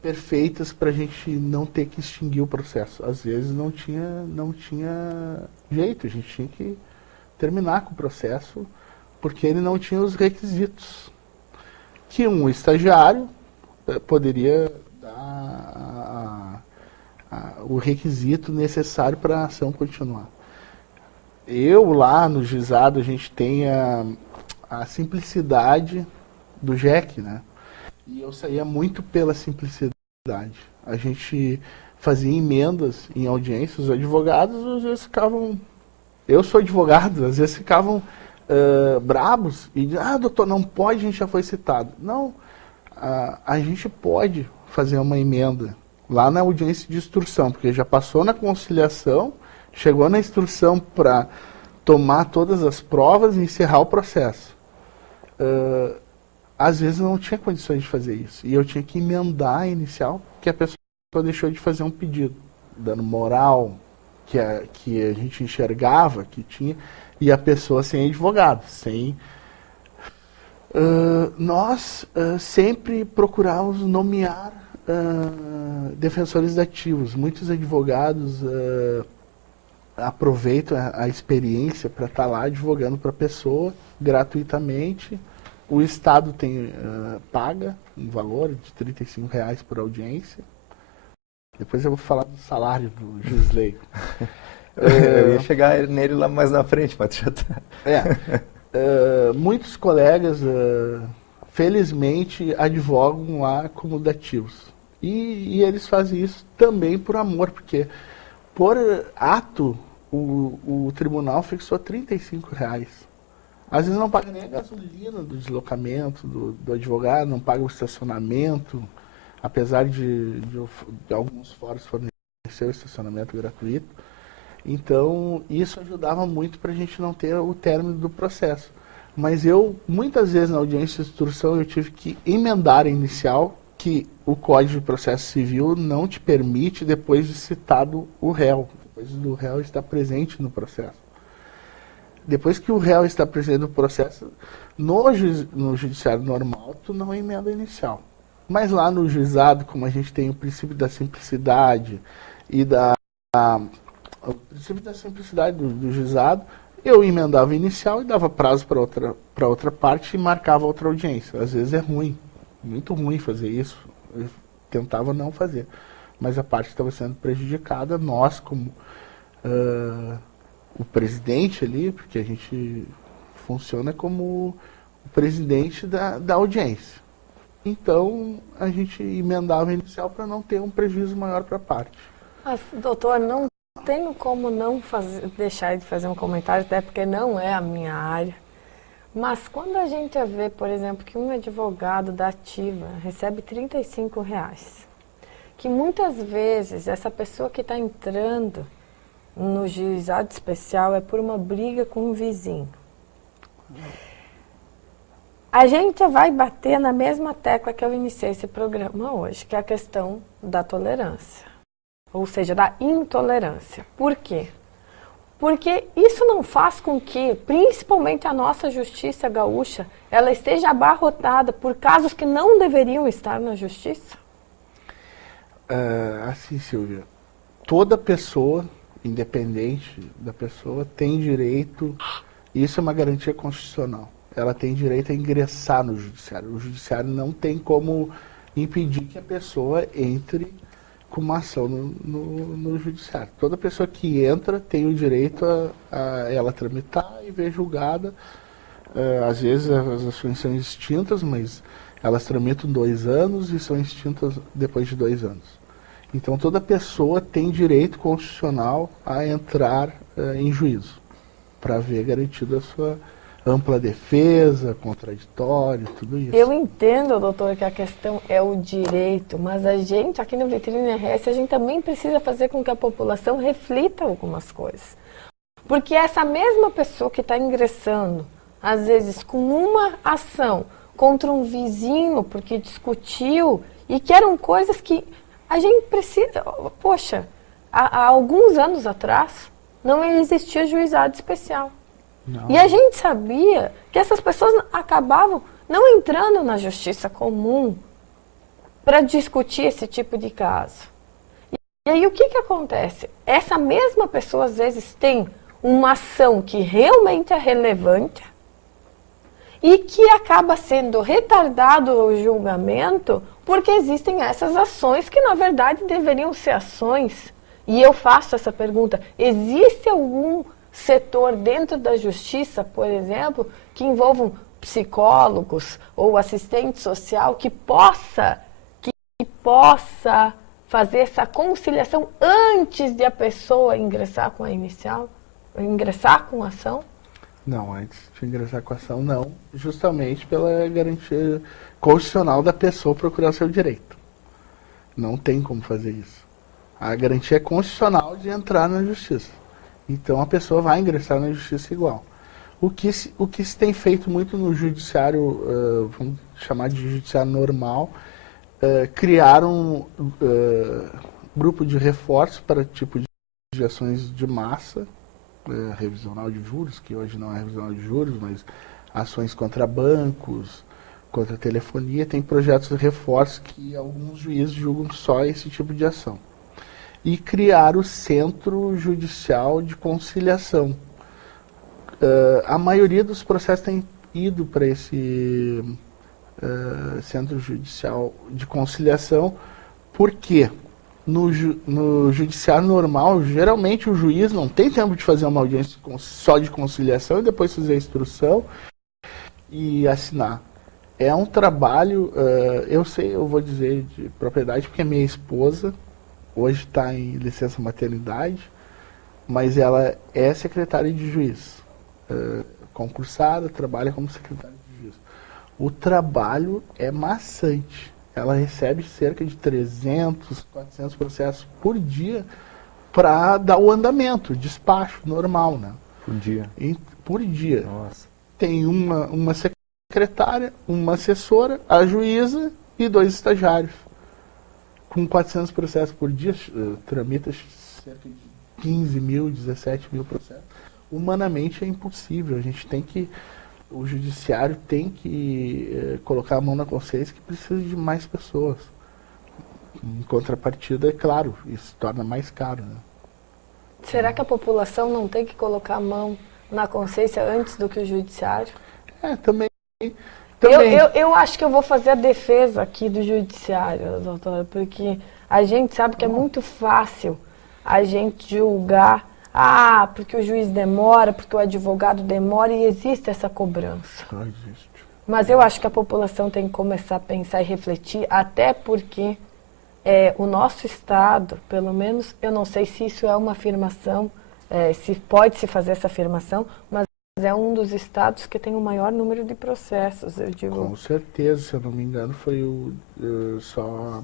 perfeitas para a gente não ter que extinguir o processo? Às vezes não tinha jeito, a gente tinha que terminar com o processo porque ele não tinha os requisitos que um estagiário poderia dar o requisito necessário para a ação continuar. Eu lá no juizado, a gente tem a simplicidade do JEC, né? E eu saía muito pela simplicidade. A gente fazia emendas em audiências, os advogados às vezes ficavam... Eu sou advogado, às vezes ficavam brabos e diziam, doutor, não pode, a gente já foi citado. Não, a gente pode fazer uma emenda lá na audiência de instrução, porque já passou na conciliação, chegou na instrução para tomar todas as provas e encerrar o processo. Às vezes eu não tinha condições de fazer isso. E eu tinha que emendar a inicial, que a pessoa deixou de fazer um pedido, dando moral, que a gente enxergava que tinha, e a pessoa sem advogado, sem... nós sempre procurávamos nomear defensores ativos. Muitos advogados aproveitam a experiência para estar lá advogando para a pessoa gratuitamente. O Estado paga um valor de R$35 por audiência. Depois eu vou falar do salário do juiz leigo. Eu ia chegar nele lá mais na frente, mas já está. Muitos colegas, felizmente, advogam lá como dativos. E eles fazem isso também por amor, porque por ato o tribunal fixou R$35. Às vezes não paga nem a gasolina do deslocamento do advogado, não paga o estacionamento, apesar de alguns fóruns fornecer o estacionamento gratuito. Então, isso ajudava muito para a gente não ter o término do processo. Mas muitas vezes na audiência de instrução, eu tive que emendar a inicial, que o Código de Processo Civil não te permite depois de citado o réu, depois do réu estar presente no processo. Depois que o réu está presente no processo, no judiciário normal, tu não emenda a inicial. Mas lá no juizado, como a gente tem o princípio da simplicidade e o princípio da simplicidade do juizado, eu emendava a inicial e dava prazo para outra parte e marcava outra audiência. Às vezes é ruim, muito ruim fazer isso. Eu tentava não fazer. Mas a parte que estava sendo prejudicada, nós como o presidente ali, porque a gente funciona como o presidente da audiência. Então, a gente emendava a inicial para não ter um prejuízo maior para a parte. Mas, doutor, não tenho como não deixar de fazer um comentário, até porque não é a minha área. Mas quando a gente vê, por exemplo, que um advogado da ativa recebe R$35, que muitas vezes essa pessoa que está entrando no juizado especial é por uma briga com um vizinho. A gente vai bater na mesma tecla que eu iniciei esse programa hoje, que é a questão da tolerância, ou seja, da intolerância. Por quê? Porque isso não faz com que, principalmente a nossa justiça gaúcha, ela esteja abarrotada por casos que não deveriam estar na justiça? Assim, Silvia, toda pessoa, independente da pessoa, tem direito, isso é uma garantia constitucional, ela tem direito a ingressar no judiciário. O judiciário não tem como impedir que a pessoa entre com uma ação no judiciário. Toda pessoa que entra tem o direito a ela tramitar e ver julgada. Às vezes as ações são extintas, mas elas tramitam 2 anos e são extintas depois de 2 anos. Então toda pessoa tem direito constitucional a entrar em juízo, para ver garantida a sua ampla defesa, contraditório, tudo isso. Eu entendo, doutor, que a questão é o direito, mas a gente, aqui no Vitrine RS, a gente também precisa fazer com que a população reflita algumas coisas. Porque essa mesma pessoa que está ingressando, às vezes com uma ação contra um vizinho, porque discutiu, e que eram coisas que a gente precisa... Poxa, há alguns anos atrás, não existia juizado especial. Não. E a gente sabia que essas pessoas acabavam não entrando na justiça comum para discutir esse tipo de caso. E aí o que acontece? Essa mesma pessoa às vezes tem uma ação que realmente é relevante e que acaba sendo retardado o julgamento porque existem essas ações que na verdade deveriam ser ações. E eu faço essa pergunta, existe algum setor dentro da justiça, por exemplo, que envolvam psicólogos ou assistente social que possa fazer essa conciliação antes de a pessoa ingressar com a ingressar com a ação? Não, antes de ingressar com a ação, não, justamente pela garantia constitucional da pessoa procurar o seu direito. Não tem como fazer isso. A garantia é constitucional de entrar na justiça. Então a pessoa vai ingressar na justiça igual. O que se tem feito muito no judiciário, vamos chamar de judiciário normal, criaram grupo de reforço para tipo de ações de massa, revisional de juros, que hoje não é revisional de juros, mas ações contra bancos, contra telefonia, tem projetos de reforço que alguns juízes julgam só esse tipo de ação. E criar o Centro Judicial de Conciliação. A maioria dos processos tem ido para esse Centro Judicial de Conciliação, porque no judiciário normal, geralmente o juiz não tem tempo de fazer uma audiência só de conciliação e depois fazer a instrução e assinar. É um trabalho, eu vou dizer de propriedade, porque a minha esposa hoje está em licença maternidade, mas ela é secretária de juiz, concursada, trabalha como secretária de juiz. O trabalho é maçante. Ela recebe cerca de 300, 400 processos por dia para dar o andamento, despacho normal, né? Por dia? Por dia. Nossa. Tem uma secretária, uma assessora, a juíza e 2 estagiários. Com 400 processos por dia, tramita cerca de 15 mil, 17 mil processos. Humanamente é impossível. A gente tem que, o judiciário tem que colocar a mão na consciência que precisa de mais pessoas. Em contrapartida, é claro, isso torna mais caro, né? Será que a população não tem que colocar a mão na consciência antes do que o judiciário? Também. Eu acho que eu vou fazer a defesa aqui do judiciário, doutora, porque a gente sabe que é muito fácil a gente julgar, porque o juiz demora, porque o advogado demora, e existe essa cobrança. Não existe. Mas eu acho que a população tem que começar a pensar e refletir, até porque o nosso estado, pelo menos, eu não sei se isso é uma afirmação, se pode se fazer essa afirmação, mas é um dos estados que tem o maior número de processos, eu digo. Com certeza, se eu não me engano, foi só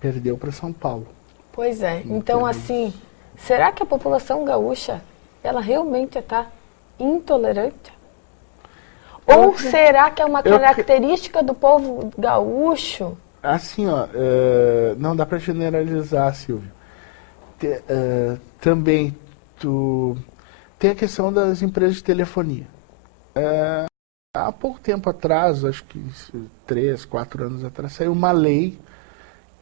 perdeu para São Paulo. Pois é, então assim, será que a população gaúcha, ela realmente está intolerante? Ou será que é uma característica do povo gaúcho? Assim, ó, não dá para generalizar, Silvio. Também tem a questão das empresas de telefonia. Há pouco tempo atrás, acho que 3, 4 anos atrás, saiu uma lei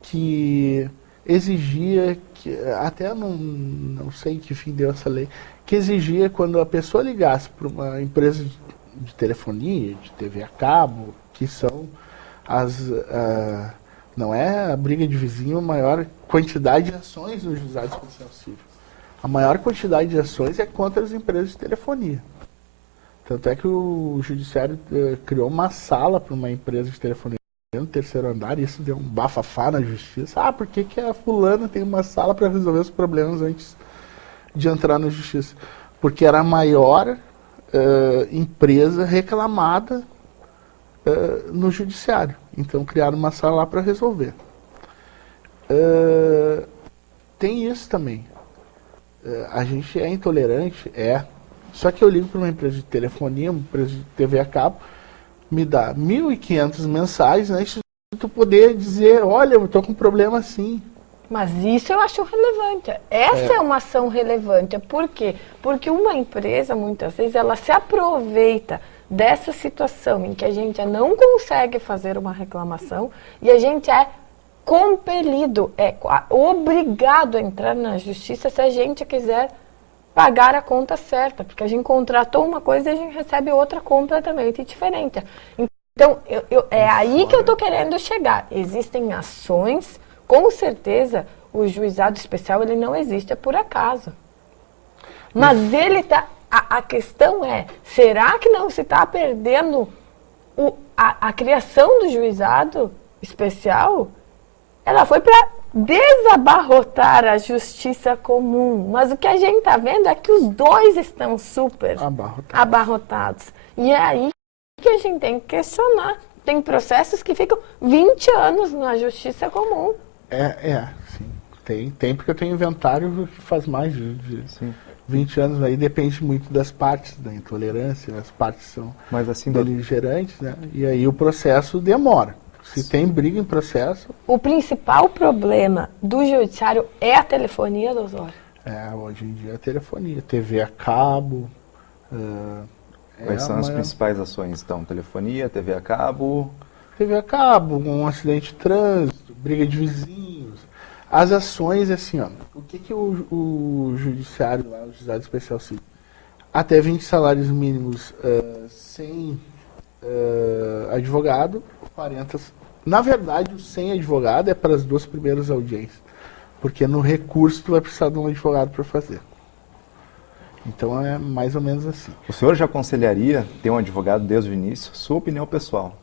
que exigia, até não sei que fim deu essa lei, que exigia quando a pessoa ligasse para uma empresa de telefonia, de TV a cabo, que são não é a briga de vizinho, a maior quantidade de ações no juizado especial civil. A maior quantidade de ações é contra as empresas de telefonia. Tanto é que o judiciário criou uma sala para uma empresa de telefonia no 3º andar, e isso deu um bafafá na justiça. Por que a fulana tem uma sala para resolver os problemas antes de entrar na justiça? Porque era a maior empresa reclamada no judiciário. Então criaram uma sala lá para resolver. Tem isso também. A gente é intolerante? Só que eu ligo para uma empresa de telefonia, uma empresa de TV a cabo, me dá 1.500 mensais, né? Se tu poder dizer, olha, eu estou com um problema assim. Mas isso eu acho relevante. Essa é uma ação relevante. Por quê? Porque uma empresa, muitas vezes, ela se aproveita dessa situação em que a gente não consegue fazer uma reclamação e a gente é compelido, obrigado a entrar na justiça se a gente quiser pagar a conta certa, porque a gente contratou uma coisa e a gente recebe outra completamente diferente. Então, é aí que eu estou querendo chegar. Existem ações, com certeza, o juizado especial ele não existe por acaso. Mas ele está... A questão é, será que não se está perdendo a criação do juizado especial? Ela foi para desabarrotar a justiça comum. Mas o que a gente está vendo é que os dois estão super abarrotados. E é aí que a gente tem que questionar. Tem processos que ficam 20 anos na justiça comum. Sim. Tem porque eu tenho inventário que faz mais de 20 anos. Aí depende muito das partes da intolerância. As partes são beligerantes, né? E aí o processo demora. Se tem briga em processo... O principal problema do judiciário é a telefonia, doutor? Hoje em dia é a telefonia. TV a cabo... Quais são as principais ações, então? Telefonia, TV a cabo... TV a cabo, um acidente de trânsito, briga de vizinhos. As ações, assim, ó... O que o judiciário lá, o juizado especial civil? Até 20 salários mínimos sem advogado, 40... Na verdade, o sem advogado é para as 2 primeiras audiências, porque no recurso tu vai precisar de um advogado para fazer. Então é mais ou menos assim. O senhor já aconselharia ter um advogado desde o início? Sua opinião pessoal?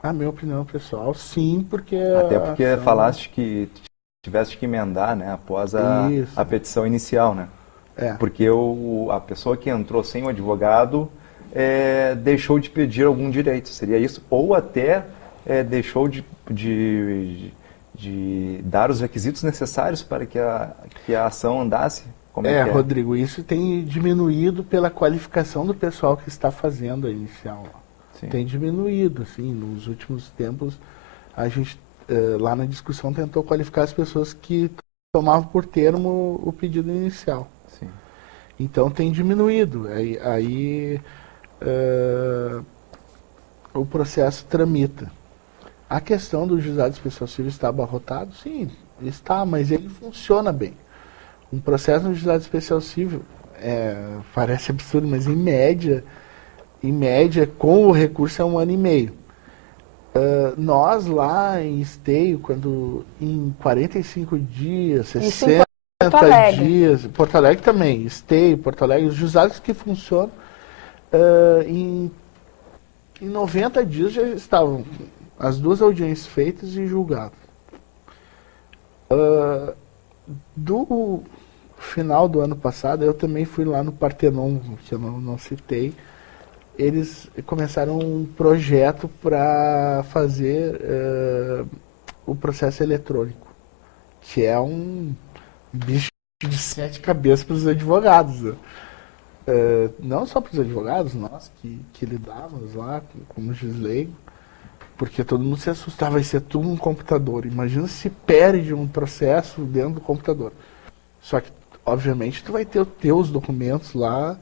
A minha opinião pessoal, sim, porque... Até porque falaste que tivesse que emendar, né, após a petição inicial, né? Porque a pessoa que entrou sem o advogado deixou de pedir algum direito, seria isso? Ou até... deixou de dar os requisitos necessários para que a ação andasse? Como é que é? Rodrigo, isso tem diminuído pela qualificação do pessoal que está fazendo a inicial. Sim. Tem diminuído, assim, nos últimos tempos a gente, lá na discussão, tentou qualificar as pessoas que tomavam por termo o pedido inicial. Sim. Então tem diminuído. Aí o processo tramita. A questão do juizado especial civil estar abarrotado, sim, está, mas ele funciona bem. Um processo no juizado especial civil, parece absurdo, mas em média, com o recurso é 1 ano e meio. Nós lá em Esteio, quando em 45 dias, 60 dias, Porto Alegre também, Esteio, Porto Alegre, os juizados que funcionam, em 90 dias já estavam as 2 audiências feitas e julgadas. Do final do ano passado, eu também fui lá no Partenon, que eu não citei. Eles começaram um projeto para fazer o processo eletrônico, que é um bicho de 7 cabeças para os advogados. Né? Não só para os advogados, nós que lidávamos lá como juiz leigo, porque todo mundo se assustava, vai ser tudo um computador. Imagina se perde um processo dentro do computador. Só que, obviamente, tu vai ter os teus documentos lá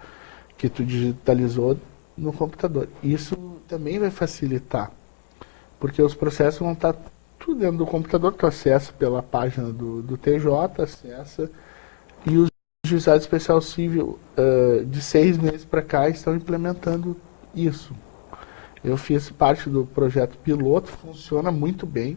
que tu digitalizou no computador. Isso também vai facilitar, porque os processos vão estar tudo dentro do computador, tu acessa pela página do TJ, acessa, e os juizados especial civil de 6 meses para cá estão implementando isso. Eu fiz parte do projeto piloto, funciona muito bem.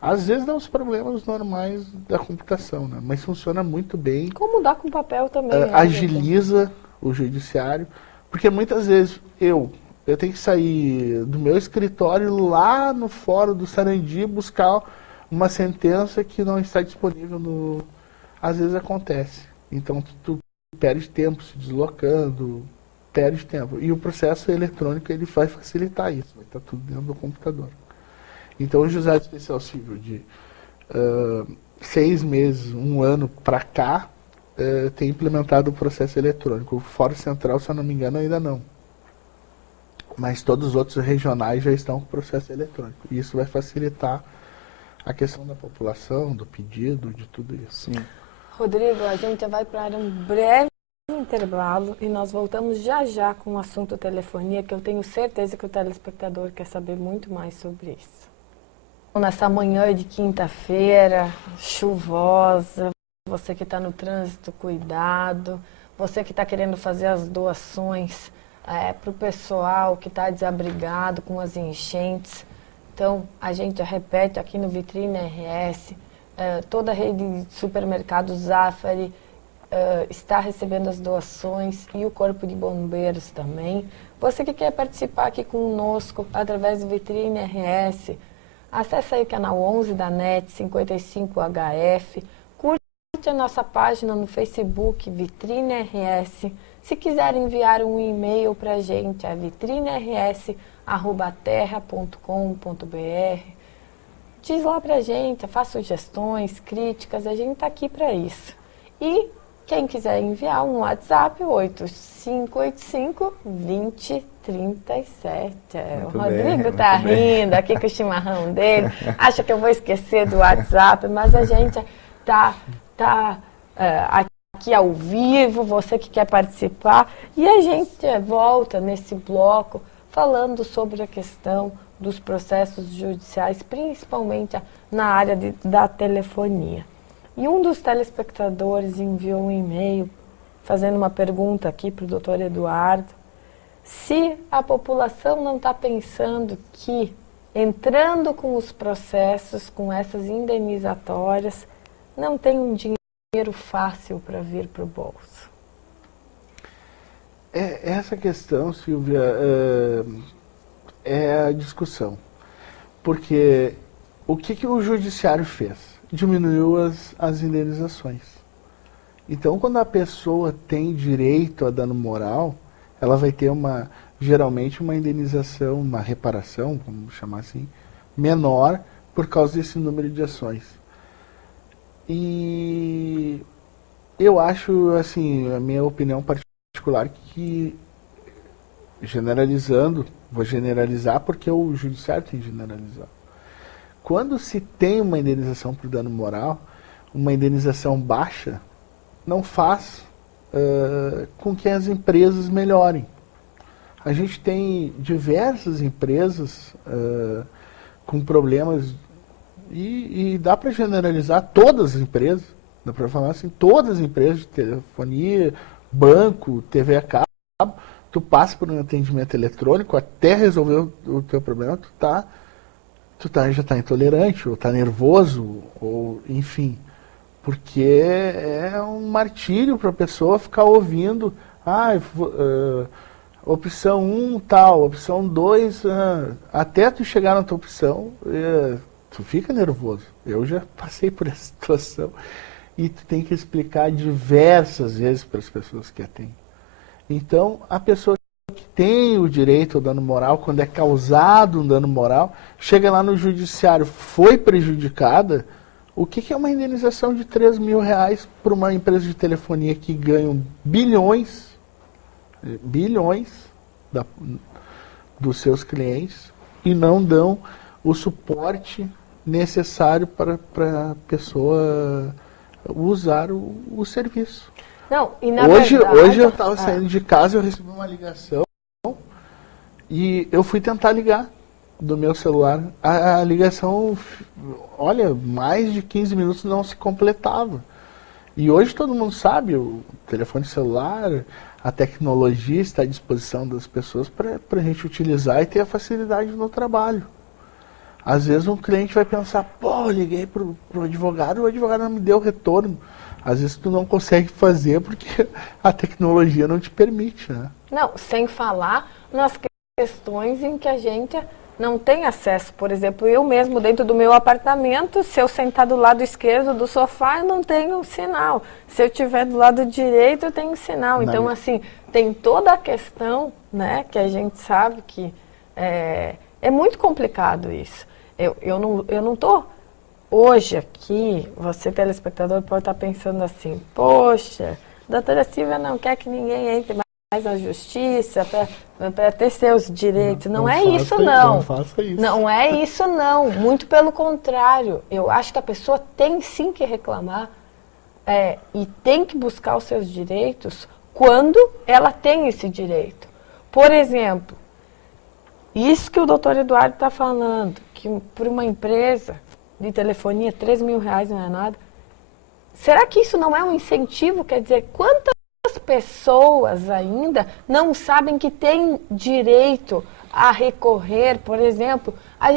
Às vezes dá os problemas normais da computação, né? Mas funciona muito bem. Como dá com papel também. Né, agiliza o judiciário, porque muitas vezes eu tenho que sair do meu escritório lá no fórum do Sarandi buscar uma sentença que não está disponível no... Às vezes acontece. Então tu perde tempo se deslocando, perde tempo. E o processo eletrônico ele vai facilitar isso, vai estar tudo dentro do computador. Então o juizado especial civil de 6 meses, 1 ano para cá, tem implementado o processo eletrônico. O Fórum Central, se eu não me engano, ainda não. Mas todos os outros regionais já estão com o processo eletrônico. E isso vai facilitar a questão da população, do pedido, de tudo isso. Sim. Rodrigo, a gente vai para um breve intervalo e nós voltamos já já com o assunto telefonia, que eu tenho certeza que o telespectador quer saber muito mais sobre isso. Nessa manhã de quinta-feira, chuvosa, você que está no trânsito, cuidado. Você que está querendo fazer as doações para o pessoal que está desabrigado com as enchentes. Então, a gente repete aqui no Vitrine RS, toda a rede de supermercados Zafari está recebendo as doações e o Corpo de Bombeiros também. Você que quer participar aqui conosco através do Vitrine RS, acesse aí o canal 11 da NET 55HF, curte a nossa página no Facebook Vitrine RS. Se quiser enviar um e-mail para a gente, é vitriners@terra.com.br. Diz lá para a gente, faça sugestões, críticas, a gente está aqui para isso. E quem quiser enviar um WhatsApp, 8585-2037. O Rodrigo está rindo aqui com o chimarrão dele, acha que eu vou esquecer do WhatsApp, mas a gente está aqui ao vivo, você que quer participar, e a gente volta nesse bloco falando sobre a questão dos processos judiciais, principalmente na área da telefonia. E um dos telespectadores enviou um e-mail fazendo uma pergunta aqui para o doutor Eduardo, se a população não está pensando que, entrando com os processos, com essas indenizatórias, não tem um dinheiro fácil para vir para o bolso. Essa questão, Silvia, é a discussão. Porque o que o judiciário fez? Diminuiu as indenizações. Então, quando a pessoa tem direito a dano moral, ela vai ter geralmente uma indenização, uma reparação, vamos chamar assim, menor por causa desse número de ações. E eu acho, assim, a minha opinião particular, que generalizando, vou generalizar porque o judiciário tem que generalizar. Quando se tem uma indenização por dano moral, uma indenização baixa, não faz com que as empresas melhorem. A gente tem diversas empresas com problemas e dá para generalizar todas as empresas, dá para falar assim, todas as empresas de telefonia, banco, TV a cabo, tu passa por um atendimento eletrônico, até resolver o teu problema, já está intolerante, ou está nervoso, ou enfim, porque é um martírio para a pessoa ficar ouvindo, opção 1 tal, opção 2, até tu chegar na tua opção, Tu fica nervoso. Eu já passei por essa situação. E tu tem que explicar diversas vezes para as pessoas que atendem. Então, a pessoa que tem o direito ao dano moral, quando é causado um dano moral, chega lá no judiciário, foi prejudicada, o que é uma indenização de R$3.000 para uma empresa de telefonia que ganha bilhões dos seus clientes e não dão o suporte necessário para a pessoa usar o serviço. Não, e na Hoje eu estava verdade, saindo de casa, eu recebi uma ligação e eu fui tentar ligar do meu celular. A ligação, olha, mais de 15 minutos não se completava. E hoje todo mundo sabe, o telefone celular, a tecnologia está à disposição das pessoas para a gente utilizar e ter a facilidade no trabalho. Às vezes um cliente vai pensar, pô, eu liguei pro advogado, o advogado não me deu retorno. Às vezes tu não consegue fazer porque a tecnologia não te permite, né? não, sem falar nas questões em que a gente não tem acesso. Por exemplo, eu mesmo dentro do meu apartamento, se eu sentar do lado esquerdo do sofá, eu não tenho sinal. Se eu estiver do lado direito, eu tenho sinal. Então, assim, tem toda a questão, né, que a gente sabe que é muito complicado isso. Eu não estou hoje aqui, você telespectador pode estar pensando assim, poxa, a doutora Silvia não quer que ninguém entre mais na justiça para ter seus direitos. Não é isso, não. Não faça isso. Não é isso, não. Muito pelo contrário. Eu acho que a pessoa tem sim que reclamar e tem que buscar os seus direitos quando ela tem esse direito. Por exemplo, isso que o doutor Eduardo está falando, que por uma empresa de telefonia, R$3.000 não é nada. Será que isso não é um incentivo? Quer dizer, quantas pessoas ainda não sabem que têm direito a recorrer, por exemplo,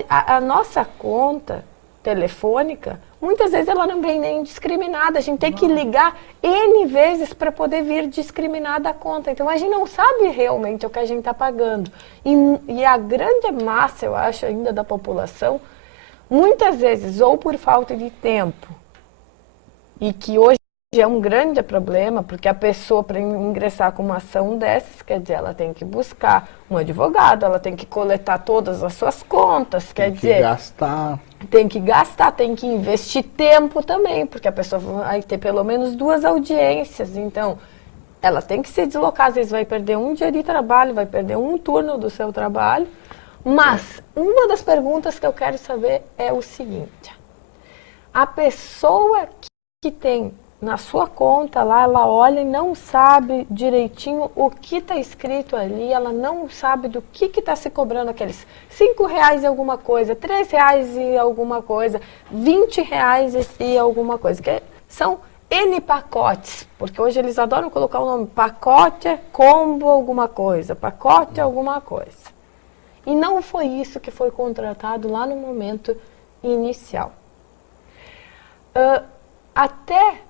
a nossa conta telefônica, muitas vezes ela não vem nem discriminada, a gente tem que ligar N vezes para poder vir discriminada a conta. Então a gente não sabe realmente o que a gente está pagando. E a grande massa, eu acho, ainda da população, muitas vezes, ou por falta de tempo, e que hoje é um grande problema, porque a pessoa, para ingressar com uma ação dessas, quer dizer, ela tem que buscar um advogado, ela tem que coletar todas as suas contas, quer dizer... Tem que gastar, tem que investir tempo também, porque a pessoa vai ter pelo menos 2 audiências, então ela tem que se deslocar, às vezes vai perder um dia de trabalho, vai perder um turno do seu trabalho, mas uma das perguntas que eu quero saber é o seguinte, a pessoa que tem na sua conta lá, ela olha e não sabe direitinho o que está escrito ali, ela não sabe do que está se cobrando aqueles R$5 e alguma coisa, R$3 e alguma coisa, R$20 e alguma coisa, que são N pacotes, porque hoje eles adoram colocar o nome pacote, combo, alguma coisa, pacote, alguma coisa. E não foi isso que foi contratado lá no momento inicial. Até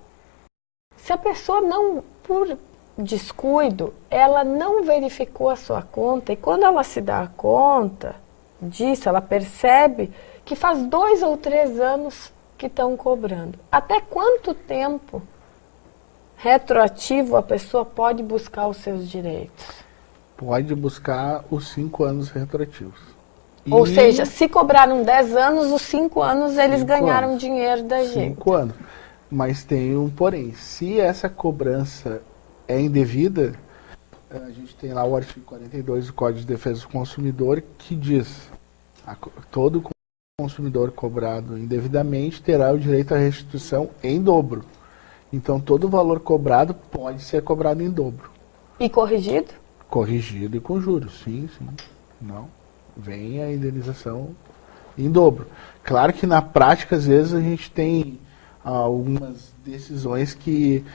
se a pessoa não, por descuido, ela não verificou a sua conta e quando ela se dá conta disso, ela percebe que faz 2 ou 3 anos que estão cobrando. Até quanto tempo retroativo a pessoa pode buscar os seus direitos? Pode buscar os 5 anos retroativos. Ou seja, se cobraram 10 anos, os 5 anos eles ganharam dinheiro da gente. 5 anos. Mas tem um porém, se essa cobrança é indevida, a gente tem lá o artigo 42 do Código de Defesa do Consumidor que diz todo consumidor cobrado indevidamente terá o direito à restituição em dobro. Então todo o valor cobrado pode ser cobrado em dobro. E corrigido? Corrigido e com juros, sim. Não, vem a indenização em dobro. Claro que na prática às vezes a gente tem algumas decisões que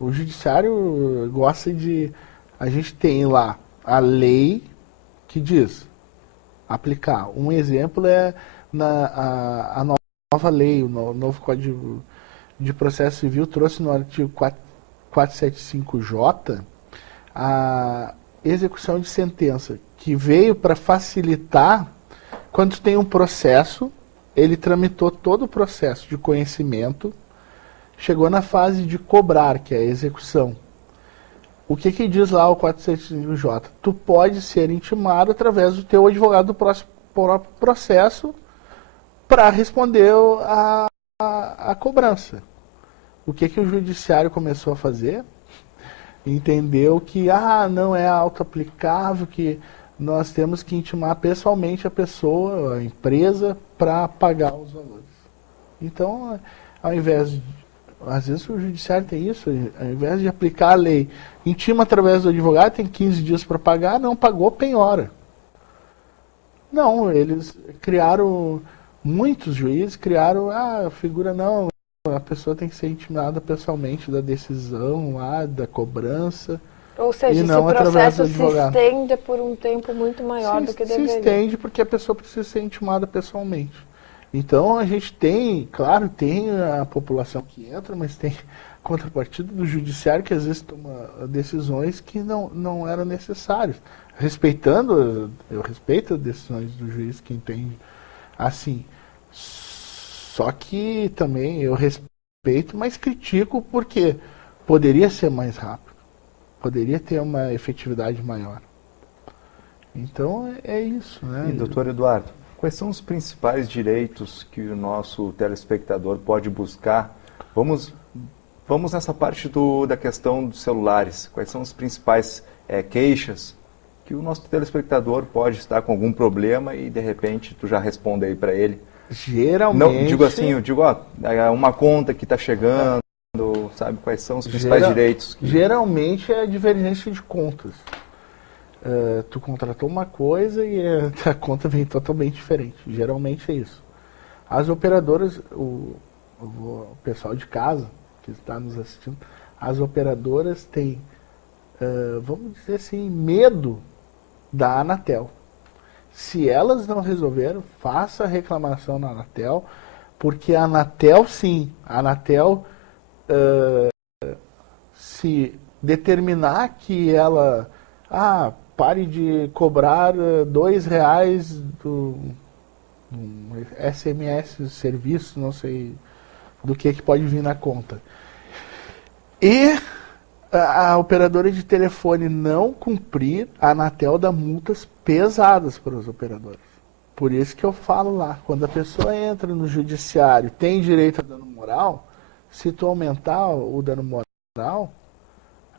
o judiciário gosta de... A gente tem lá a lei que diz aplicar. Um exemplo é a nova lei, o novo Código de Processo Civil trouxe no artigo 475J a execução de sentença, que veio para facilitar quando tem um processo ele tramitou todo o processo de conhecimento, chegou na fase de cobrar, que é a execução. O que diz lá o 405J? Tu pode ser intimado através do teu advogado do próprio processo para responder a cobrança. O que o judiciário começou a fazer? Entendeu que não é auto-aplicável, que nós temos que intimar pessoalmente a pessoa, a empresa, para pagar os valores. Então, ao invés de... Às vezes o judiciário tem isso, ao invés de aplicar a lei, intima através do advogado, tem 15 dias para pagar, não pagou, penhora. Não, eles criaram, muitos juízes criaram, a figura não, a pessoa tem que ser intimada pessoalmente da decisão, da cobrança. Ou seja, esse processo se estende por um tempo muito maior do que deveria. Se estende porque a pessoa precisa ser intimada pessoalmente. Então a gente tem, claro, tem a população que entra, mas tem contrapartida do judiciário que às vezes toma decisões que não eram necessárias. Eu respeito as decisões do juiz que entende assim. Só que também eu respeito, mas critico porque poderia ser mais rápido. Poderia ter uma efetividade maior. Então é isso, né? E, doutor Eduardo, quais são os principais direitos que o nosso telespectador pode buscar? Vamos nessa parte da questão dos celulares. Quais são as principais queixas que o nosso telespectador pode estar com algum problema e, de repente, tu já responde aí para ele? Geralmente... Não, digo uma conta que está chegando, sabe? Quais são os principais direitos? Geralmente é a divergência de contas. Tu contratou uma coisa e a conta vem totalmente diferente. Geralmente é isso. As operadoras, o pessoal de casa que está nos assistindo, as operadoras têm, vamos dizer assim, medo da Anatel. Se elas não resolveram, faça a reclamação na Anatel, porque a Anatel, sim, a Anatel, se determinar que ela... pare de cobrar R$2 do SMS, serviço, não sei do que pode vir na conta. E a operadora de telefone não cumprir, a Anatel dá multas pesadas para os operadores. Por isso que eu falo lá, quando a pessoa entra no judiciário, tem direito a dano moral, se tu aumentar o dano moral,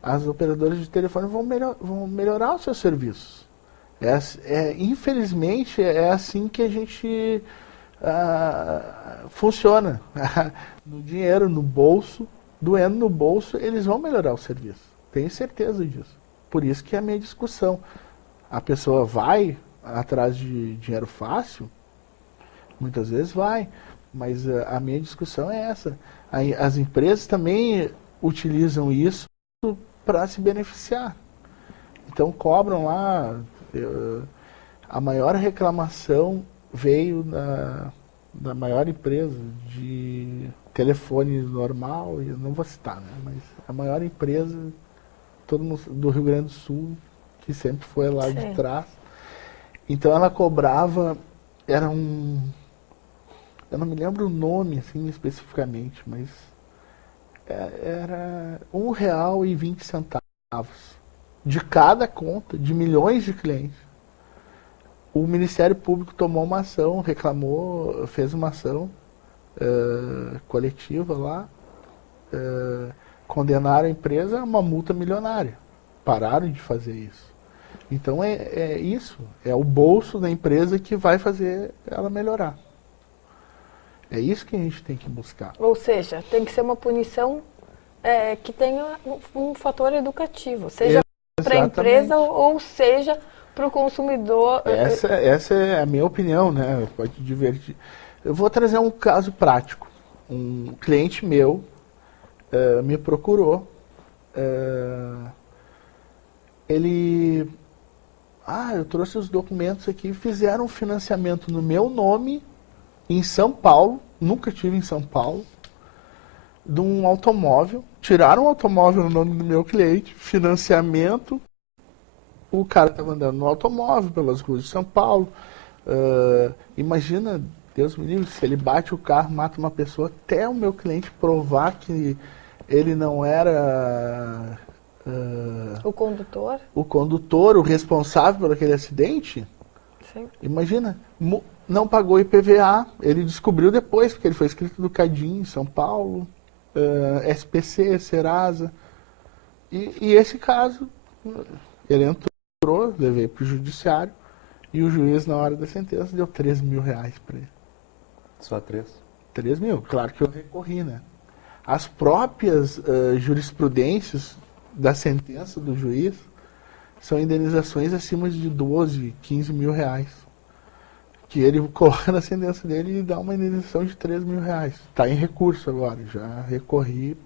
as operadoras de telefone vão melhorar os seus serviços. Infelizmente, é assim que a gente funciona. No dinheiro, no bolso, doendo no bolso, eles vão melhorar o serviço. Tenho certeza disso. Por isso que é a minha discussão. A pessoa vai atrás de dinheiro fácil, muitas vezes vai, mas a minha discussão é essa. As empresas também utilizam isso para se beneficiar. Então cobram lá, a maior reclamação veio da maior empresa de telefone normal, eu não vou citar, né, mas a maior empresa todo mundo, do Rio Grande do Sul, que sempre foi lá de trás. Então ela cobrava, eu não me lembro o nome assim especificamente, mas era R$1,20 de cada conta, de milhões de clientes. O Ministério Público tomou uma ação, reclamou, fez uma ação coletiva lá, condenaram a empresa a uma multa milionária. Pararam de fazer isso. Então é isso, é o bolso da empresa que vai fazer ela melhorar. É isso que a gente tem que buscar. Ou seja, tem que ser uma punição que tenha um fator educativo, seja para a empresa ou seja para o consumidor. Essa é a minha opinião, né? Pode divertir. Eu vou trazer um caso prático. Um cliente meu me procurou. Ele... eu trouxe os documentos aqui, fizeram um financiamento no meu nome, em São Paulo, nunca tive em São Paulo, de um automóvel, tiraram o automóvel no nome do meu cliente, financiamento, o cara estava andando no automóvel pelas ruas de São Paulo, imagina, Deus me livre, se ele bate o carro, mata uma pessoa, até o meu cliente provar que ele não era O condutor? o condutor, o responsável por aquele acidente, Sim. imagina, não pagou IPVA, ele descobriu depois, porque ele foi escrito do Cadinho, em São Paulo, SPC, Serasa, e esse caso, ele entrou, levei para o judiciário, e o juiz, na hora da sentença, deu 3 mil reais para ele. Só 3? 3 mil, claro que eu recorri, né? As próprias jurisprudências da sentença do juiz são indenizações acima de 12, 15 mil reais. Que ele coloca na sentença dele e dá uma indenização de 3 mil reais. Está em recurso agora, já recorri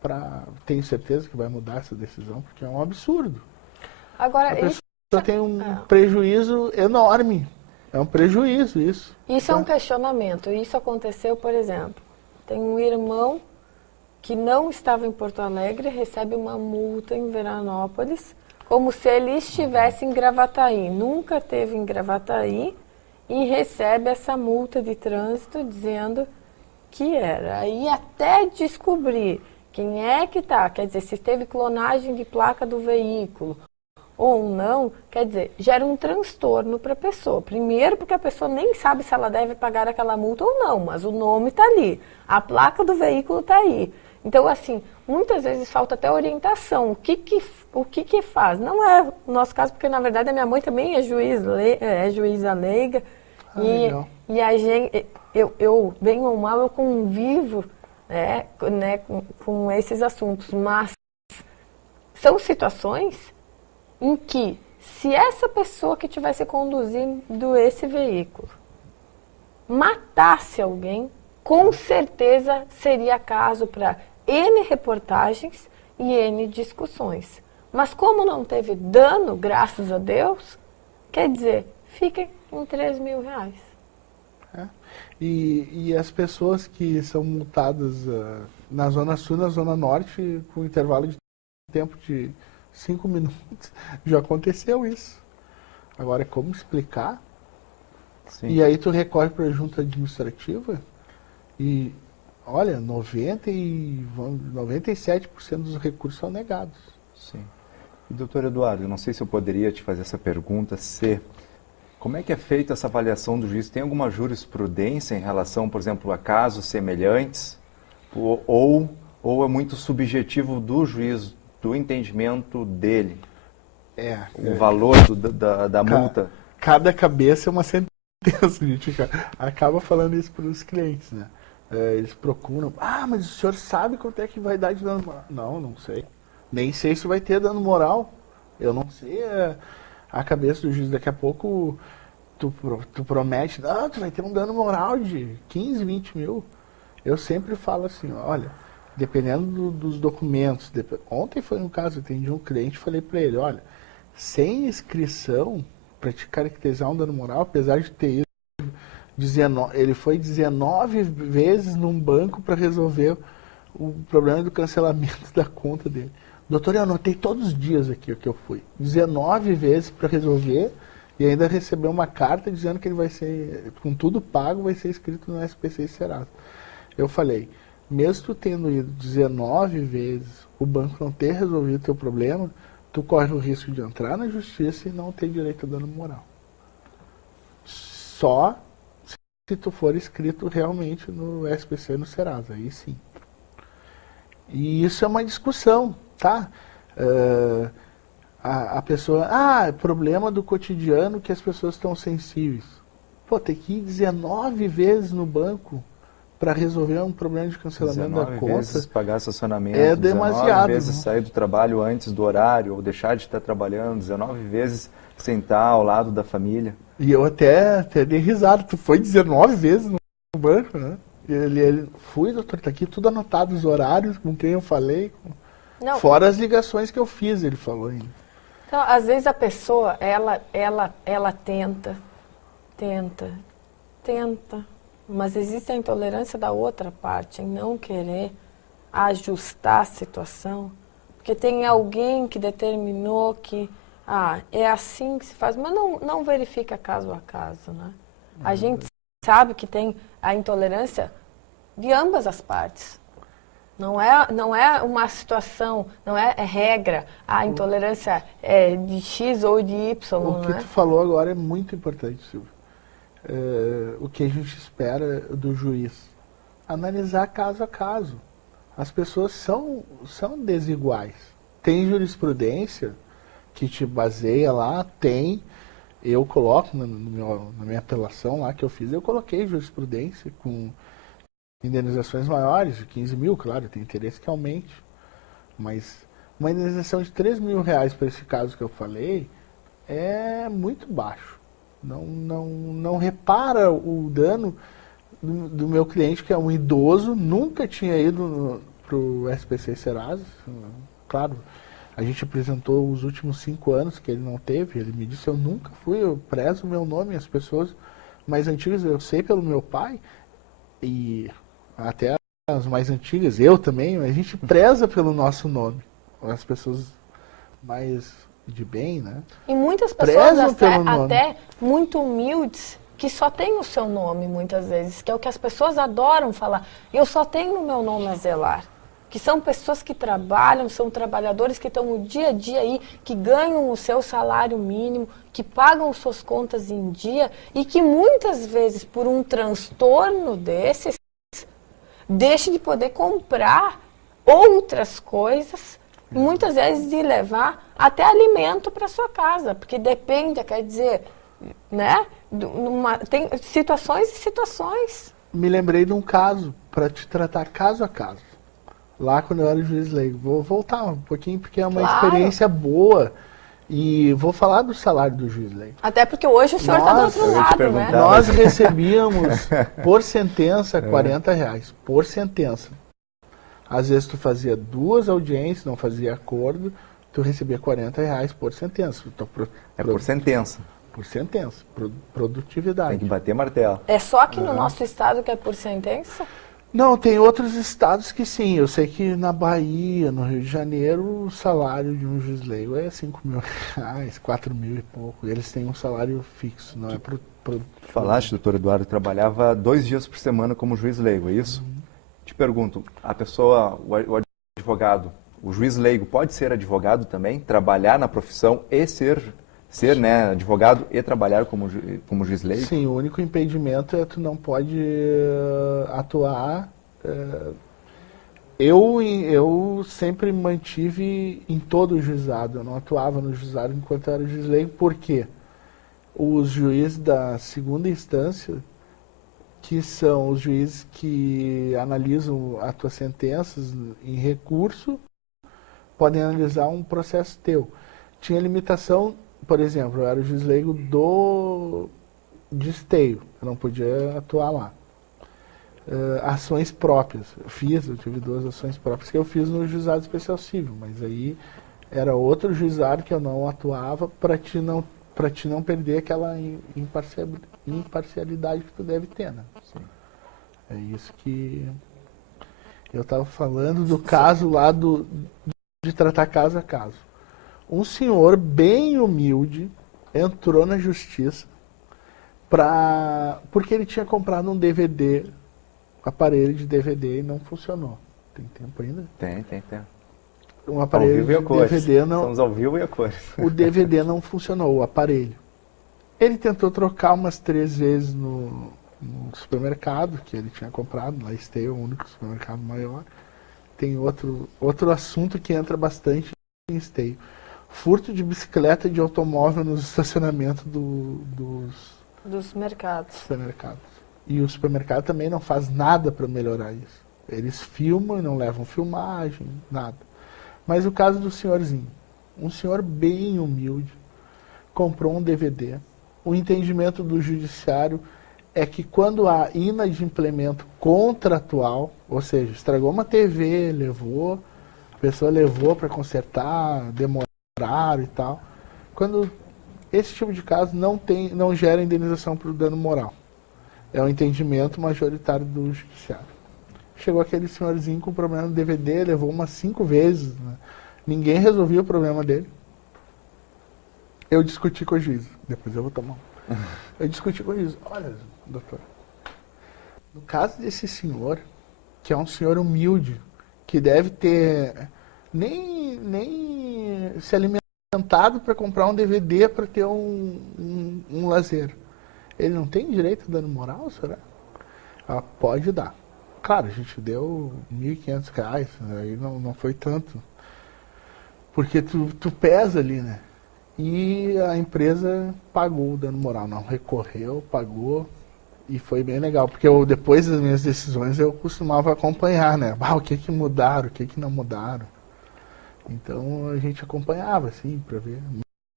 para... Tenho certeza que vai mudar essa decisão, porque é um absurdo. Agora, A pessoa tem um prejuízo enorme. É um prejuízo isso. Isso é um questionamento. Isso aconteceu, por exemplo, tem um irmão que não estava em Porto Alegre, recebe uma multa em Veranópolis, como se ele estivesse em Gravataí. Nunca esteve em Gravataí e recebe essa multa de trânsito dizendo que era. Aí até descobrir quem é que está, quer dizer, se teve clonagem de placa do veículo ou não, quer dizer, gera um transtorno para a pessoa. Primeiro porque a pessoa nem sabe se ela deve pagar aquela multa ou não, mas o nome está ali, a placa do veículo está aí. Então, assim, muitas vezes falta até orientação. O que faz? Não é o nosso caso, porque na verdade a minha mãe também é juíza leiga. E a gente, eu bem ou mal, eu convivo com esses assuntos. Mas são situações em que, se essa pessoa que estivesse conduzindo esse veículo matasse alguém, com certeza seria caso para N reportagens e N discussões. Mas como não teve dano, graças a Deus, quer dizer, fica em 3 mil reais. E as pessoas que são multadas na Zona Sul e na Zona Norte, com intervalo de tempo de 5 minutos, já aconteceu isso. Agora, como explicar? Sim. E aí tu recorre para a junta administrativa e, olha, 97% dos recursos são negados. Sim. E, doutor Eduardo, eu não sei se eu poderia te fazer essa pergunta, como é que é feita essa avaliação do juiz? Tem alguma jurisprudência em relação, por exemplo, a casos semelhantes? Ou é muito subjetivo do juiz, do entendimento dele? O valor da multa? Cada cabeça é uma sentença. A gente acaba falando isso para os clientes, né? Eles procuram, mas o senhor sabe quanto é que vai dar de dano moral? Não sei. Nem sei se vai ter dano moral. Eu não sei a cabeça do juiz. Daqui a pouco tu promete, tu vai ter um dano moral de 15, 20 mil. Eu sempre falo assim, olha, dependendo dos documentos. Ontem foi um caso, eu atendi um cliente e falei para ele, olha, sem inscrição, para te caracterizar um dano moral, apesar de ter ido, ele foi 19 vezes num banco para resolver o problema do cancelamento da conta dele. Doutor, eu anotei todos os dias aqui o que eu fui. 19 vezes para resolver e ainda recebeu uma carta dizendo que ele vai ser, com tudo pago, vai ser inscrito no SPC e Serasa. Eu falei, mesmo tu tendo ido 19 vezes, o banco não ter resolvido o teu problema, tu corre o risco de entrar na justiça e não ter direito a dano moral. Só se tu for inscrito realmente no SPC e no Serasa, aí sim. E isso é uma discussão, tá? A pessoa, problema do cotidiano que as pessoas estão sensíveis. Pô, tem que ir 19 vezes no banco para resolver um problema de cancelamento da conta. 19 vezes pagar estacionamento, é demasiado. 19 vezes sair do trabalho antes do horário, ou deixar de estar trabalhando, 19 vezes sentar ao lado da família. E eu até dei risada, tu foi 19 vezes no banco, né? Ele fui, doutor, tá aqui tudo anotado, os horários, com quem eu falei, fora as ligações que eu fiz, ele falou ainda. Então, às vezes a pessoa, ela tenta, mas existe a intolerância da outra parte, em não querer ajustar a situação, porque tem alguém que determinou que, é assim que se faz, mas não verifica caso a caso, né? A gente sabe que tem a intolerância de ambas as partes. Não é uma situação, não é regra, a intolerância é de X ou de Y. O que tu falou agora é muito importante, Silvio. O que a gente espera do juiz? Analisar caso a caso. As pessoas são desiguais. Tem jurisprudência que te baseia lá, tem. Eu coloco na minha apelação lá que eu fiz, eu coloquei jurisprudência com indenizações maiores, de 15 mil, claro, tem interesse que aumente. Mas uma indenização de 3 mil reais para esse caso que eu falei é muito baixo. Não repara o dano do meu cliente, que é um idoso, nunca tinha ido para o SPC Serasa. Claro, a gente apresentou os últimos 5 anos que ele não teve. Ele me disse, eu nunca fui, eu prezo o meu nome. As pessoas mais antigas, eu sei pelo meu pai, e até as mais antigas, eu também, a gente preza pelo nosso nome. As pessoas mais de bem, né? E muitas pessoas até muito humildes, que só tem o seu nome muitas vezes, que é o que as pessoas adoram falar. Eu só tenho o meu nome a zelar. Que são pessoas que trabalham, são trabalhadores que estão no dia a dia aí, que ganham o seu salário mínimo, que pagam suas contas em dia e que muitas vezes, por um transtorno desses, deixam de poder comprar outras coisas, muitas vezes de levar até alimento para sua casa, porque depende, quer dizer, né? Tem situações e situações. Me lembrei de um caso, para te tratar caso a caso. Lá quando eu era juiz leigo. Vou voltar um pouquinho, porque é uma experiência boa. E vou falar do salário do juiz leigo. Até porque hoje o senhor está do outro lado, né? Nós recebíamos, por sentença, 40 reais. Por sentença. Às vezes tu fazia 2 audiências, não fazia acordo, tu recebia 40 reais por sentença. Então, por sentença. Por sentença. Produtividade. Tem que bater martelo. É só aqui no nosso estado que é por sentença? Não, tem outros estados que sim. Eu sei que na Bahia, no Rio de Janeiro, o salário de um juiz leigo é 5 mil reais, 4 mil e pouco. Eles têm um salário fixo, não é pro Falaste, doutor Eduardo, trabalhava 2 dias por semana como juiz leigo, é isso? Te pergunto, a pessoa, o advogado, o juiz leigo pode ser advogado também? Trabalhar na profissão e ser né, advogado e trabalhar como juiz leigo? Sim, o único impedimento é que tu não pode atuar. Eu sempre mantive em todo o juizado, eu não atuava no juizado enquanto eu era juiz leigo, por quê? Os juízes da segunda instância, que são os juízes que analisam as tuas sentenças em recurso, podem analisar um processo teu. Tinha limitação, por exemplo, eu era o juiz leigo de esteio, eu não podia atuar lá. Ações próprias, eu tive 2 ações próprias que eu fiz no juizado especial civil, mas aí era outro juizado que eu não atuava para te não perder aquela imparcialidade que tu deve ter, né? Sim. É isso que eu estava falando do caso lá de tratar caso a caso. Um senhor bem humilde entrou na justiça porque ele tinha comprado um DVD, aparelho de DVD, e não funcionou. Tem tempo ainda? Tem. Um aparelho de DVD não... Estamos ao vivo e a cores. O DVD não funcionou, o aparelho. Ele tentou trocar umas 3 vezes no supermercado que ele tinha comprado, lá Esteio, o único supermercado maior. Tem outro assunto que entra bastante em Esteio. Furto de bicicleta e de automóvel nos estacionamentos dos mercados. Supermercados. E o supermercado também não faz nada para melhorar isso. Eles filmam e não levam filmagem, nada. Mas o caso do senhorzinho, um senhor bem humilde, comprou um DVD. O entendimento do judiciário é que quando há inadimplemento contratual, ou seja, estragou uma TV, a pessoa levou para consertar, demoraram e tal. Quando esse tipo de caso não gera indenização por dano moral. É o entendimento majoritário do judiciário. Chegou aquele senhorzinho com problema no DVD, levou umas 5 vezes, né? Ninguém resolvia o problema dele. Eu discuti com o juiz, depois eu vou tomar. Eu discuti com o juiz. Olha, doutor, No caso desse senhor, que é um senhor humilde, que deve ter nem se alimentado para comprar um DVD para ter um lazer. Ele não tem direito a dano moral, será? Ah, pode dar. Claro, a gente deu R$ 1.500, aí não foi tanto. Porque tu pesa ali, né? E a empresa pagou o dano moral, não recorreu, pagou. E foi bem legal, porque depois das minhas decisões eu costumava acompanhar, né? O que mudaram, o que não mudaram. Então a gente acompanhava, assim, para ver.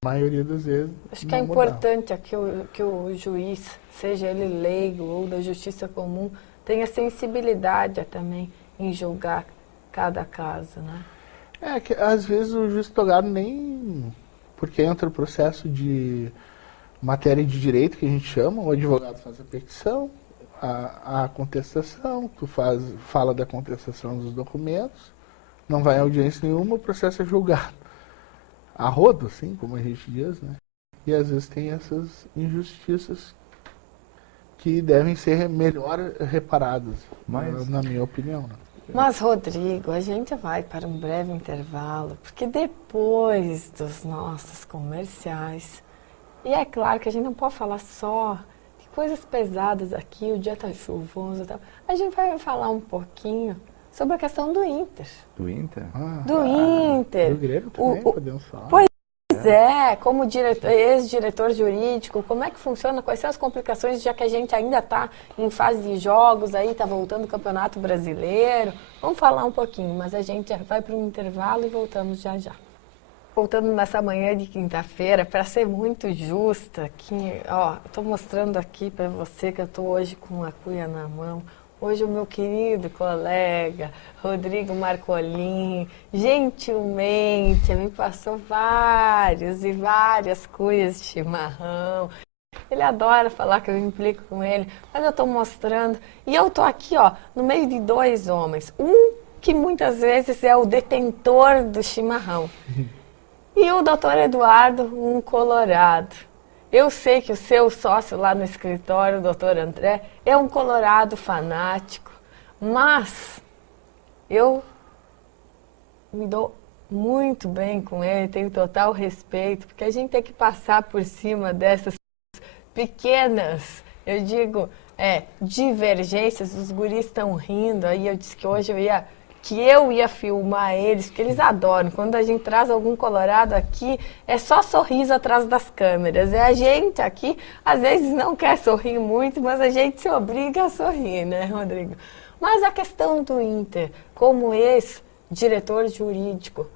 A maioria das vezes. Acho que é importante que o juiz, seja ele leigo ou da justiça comum, tenha sensibilidade também em julgar cada caso, né? É que às vezes o juiz togado nem. Porque entra o processo de matéria de direito, que a gente chama, o advogado faz a petição, a contestação, fala da contestação dos documentos, não vai a audiência nenhuma, o processo é julgado. A rodo, assim, como a gente diz, né? E às vezes tem essas injustiças que devem ser melhor reparadas, na minha opinião, né? Mas, Rodrigo, a gente vai para um breve intervalo, porque depois dos nossos comerciais, e é claro que a gente não pode falar só de coisas pesadas aqui, o dia está chuvoso e tal. A gente vai falar um pouquinho sobre a questão do Inter. Do Inter? Do Inter. Do Grêmio também, podemos falar. Pois como ex-diretor jurídico, como é que funciona? Quais são as complicações, já que a gente ainda está em fase de jogos, aí está voltando o Campeonato Brasileiro. Vamos falar um pouquinho, mas a gente vai para um intervalo e voltamos já já. Voltando nessa manhã de quinta-feira, para ser muito justa, estou mostrando aqui para você que eu estou hoje com a cuia na mão. Hoje o meu querido colega, Rodrigo Marcolin, gentilmente me passou várias cuias de chimarrão. Ele adora falar que eu implico com ele, mas eu estou mostrando. E eu estou aqui, no meio de dois homens. Um que muitas vezes é o detentor do chimarrão. E o doutor Eduardo, um colorado. Eu sei que o seu sócio lá no escritório, o doutor André, é um colorado fanático, mas eu me dou muito bem com ele, tenho total respeito, porque a gente tem que passar por cima dessas pequenas, eu digo, divergências. Os guris estão rindo, aí eu disse que hoje eu ia filmar eles, porque eles adoram. Quando a gente traz algum colorado aqui, é só sorriso atrás das câmeras. A gente aqui, às vezes, não quer sorrir muito, mas a gente se obriga a sorrir, né, Rodrigo? Mas a questão do Inter, como ex-diretor jurídico,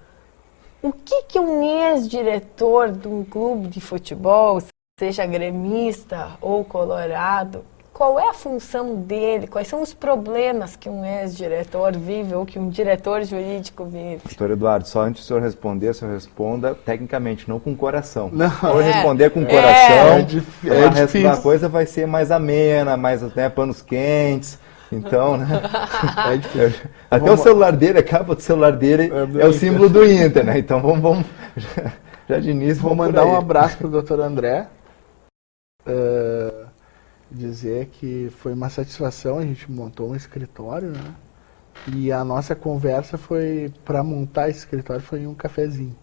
o que um ex-diretor de um clube de futebol, seja gremista ou colorado, qual é a função dele? Quais são os problemas que um ex-diretor vive ou que um diretor jurídico vive? Doutor Eduardo, só antes do senhor responder, o senhor responda tecnicamente, não com o coração. Não. Se eu responder com o coração, difícil. A coisa vai ser mais amena, mais panos quentes. Então, né? É difícil. Até o celular dele, a capa do celular dele é o símbolo do Inter, né? Então vamos já de início, vou mandar um abraço para o doutor André. Dizer que foi uma satisfação, a gente montou um escritório, né? E a nossa conversa foi, para montar esse escritório, foi um cafezinho.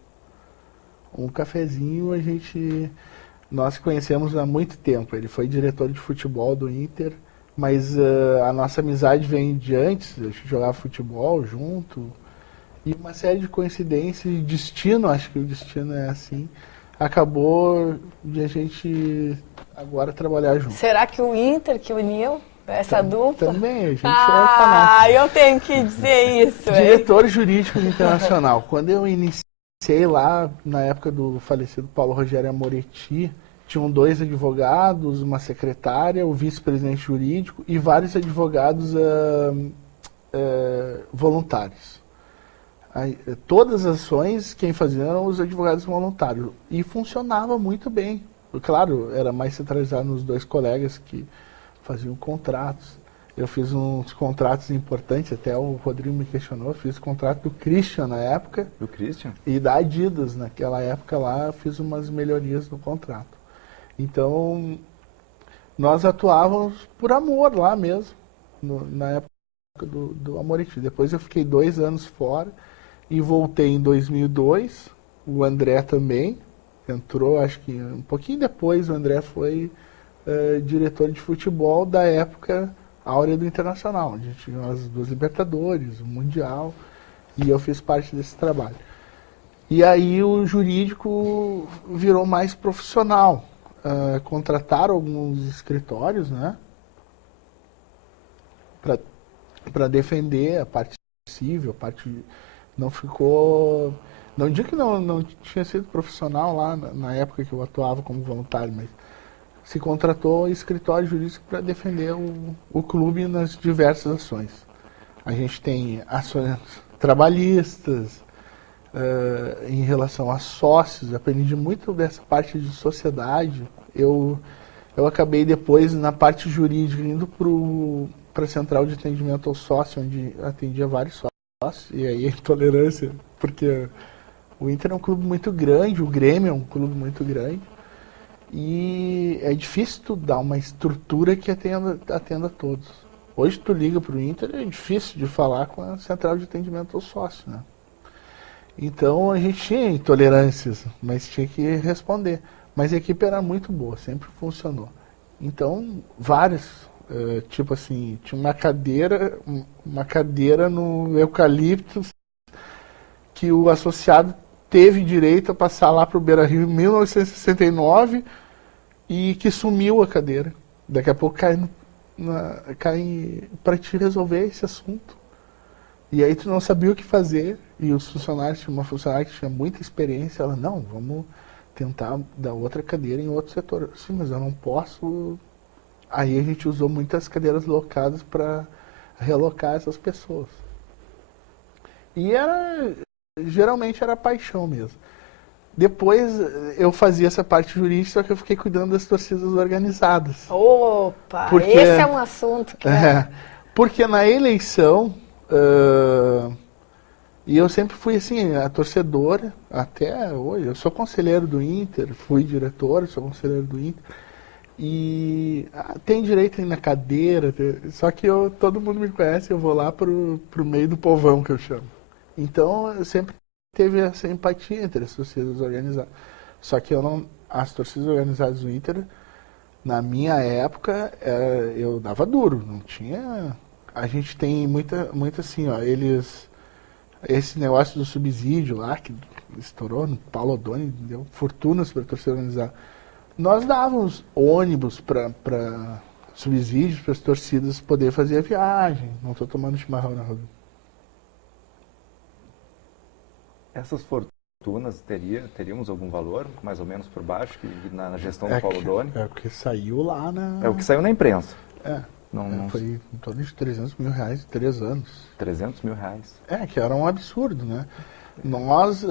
Um cafezinho nós conhecemos há muito tempo. Ele foi diretor de futebol do Inter, mas a nossa amizade vem de antes, a gente jogava futebol junto. E uma série de coincidências, e destino, acho que o destino é assim, acabou de a gente agora trabalhar junto. Será que o Inter que uniu essa dupla? Também, a gente é fanático. Eu tenho que dizer isso. Diretor jurídico internacional. Quando eu iniciei lá, na época do falecido Paulo Rogério Amoretti, tinham 2 advogados, uma secretária, o vice-presidente jurídico e vários advogados voluntários. Todas as ações, quem fazia eram os advogados voluntários. E funcionava muito bem. Claro, era mais centralizado nos 2 colegas que faziam contratos. Eu fiz uns contratos importantes, até o Rodrigo me questionou, eu fiz o contrato do Christian na época. Do Christian? E da Adidas, naquela época lá, eu fiz umas melhorias no contrato. Então, nós atuávamos por amor lá mesmo. na época do Amoretti. Depois eu fiquei 2 anos fora e voltei em 2002. O André também entrou, acho que um pouquinho depois o André foi diretor de futebol da época áurea do Internacional, onde tinha as 2 Libertadores, o Mundial, e eu fiz parte desse trabalho. E aí o jurídico virou mais profissional. Contrataram alguns escritórios, né, para defender a parte civil, a parte não ficou, não digo que não tinha sido profissional lá na época que eu atuava como voluntário, mas se contratou escritório jurídico para defender o clube nas diversas ações. A gente tem ações trabalhistas, em relação a sócios, aprendi muito dessa parte de sociedade. Eu acabei depois, na parte jurídica, indo para a central de atendimento ao sócio, onde atendia vários sócios, e aí a intolerância, porque o Inter é um clube muito grande, o Grêmio é um clube muito grande, e é difícil tu dar uma estrutura que atenda a todos. Hoje tu liga para o Inter, é difícil de falar com a central de atendimento ao sócio, né? Então a gente tinha intolerâncias, mas tinha que responder. Mas a equipe era muito boa, sempre funcionou. Então, vários, tipo assim, tinha uma cadeira no eucalipto que o associado teve direito a passar lá para o Beira-Rio em 1969 e que sumiu a cadeira. Daqui a pouco cai para te resolver esse assunto. E aí tu não sabia o que fazer, e os funcionários, tinha uma funcionária que tinha muita experiência, ela, não, vamos tentar dar outra cadeira em outro setor. Sim, mas eu não posso. Aí a gente usou muitas cadeiras locadas para relocar essas pessoas. E geralmente era paixão mesmo. Depois eu fazia essa parte jurídica, só que eu fiquei cuidando das torcidas organizadas. Opa, esse é um assunto que... Porque na eleição... e eu sempre fui assim, a torcedora, até hoje. Eu sou conselheiro do Inter, fui diretor, sou conselheiro do Inter. E tem direito aí na cadeira, só que todo mundo me conhece, eu vou lá pro meio do povão, que eu chamo. Então, eu sempre teve essa empatia entre as torcidas organizadas. Só que as torcidas organizadas do Inter, na minha época, eu dava duro, não tinha... A gente tem muita assim, ó, esse negócio do subsídio lá, que estourou no Paulo Odoni, deu fortunas para a torcida organizada. Nós dávamos ônibus para subsídios para as torcidas poderem fazer a viagem. Não estou tomando chimarrão na rua. Essas fortunas teríamos algum valor, mais ou menos por baixo, que na gestão do Paulo Odoni? É o que saiu lá na... É o que saiu na imprensa. Foi em torno de 300 mil reais em 3 anos. 300 mil reais. Que era um absurdo, né? Nós,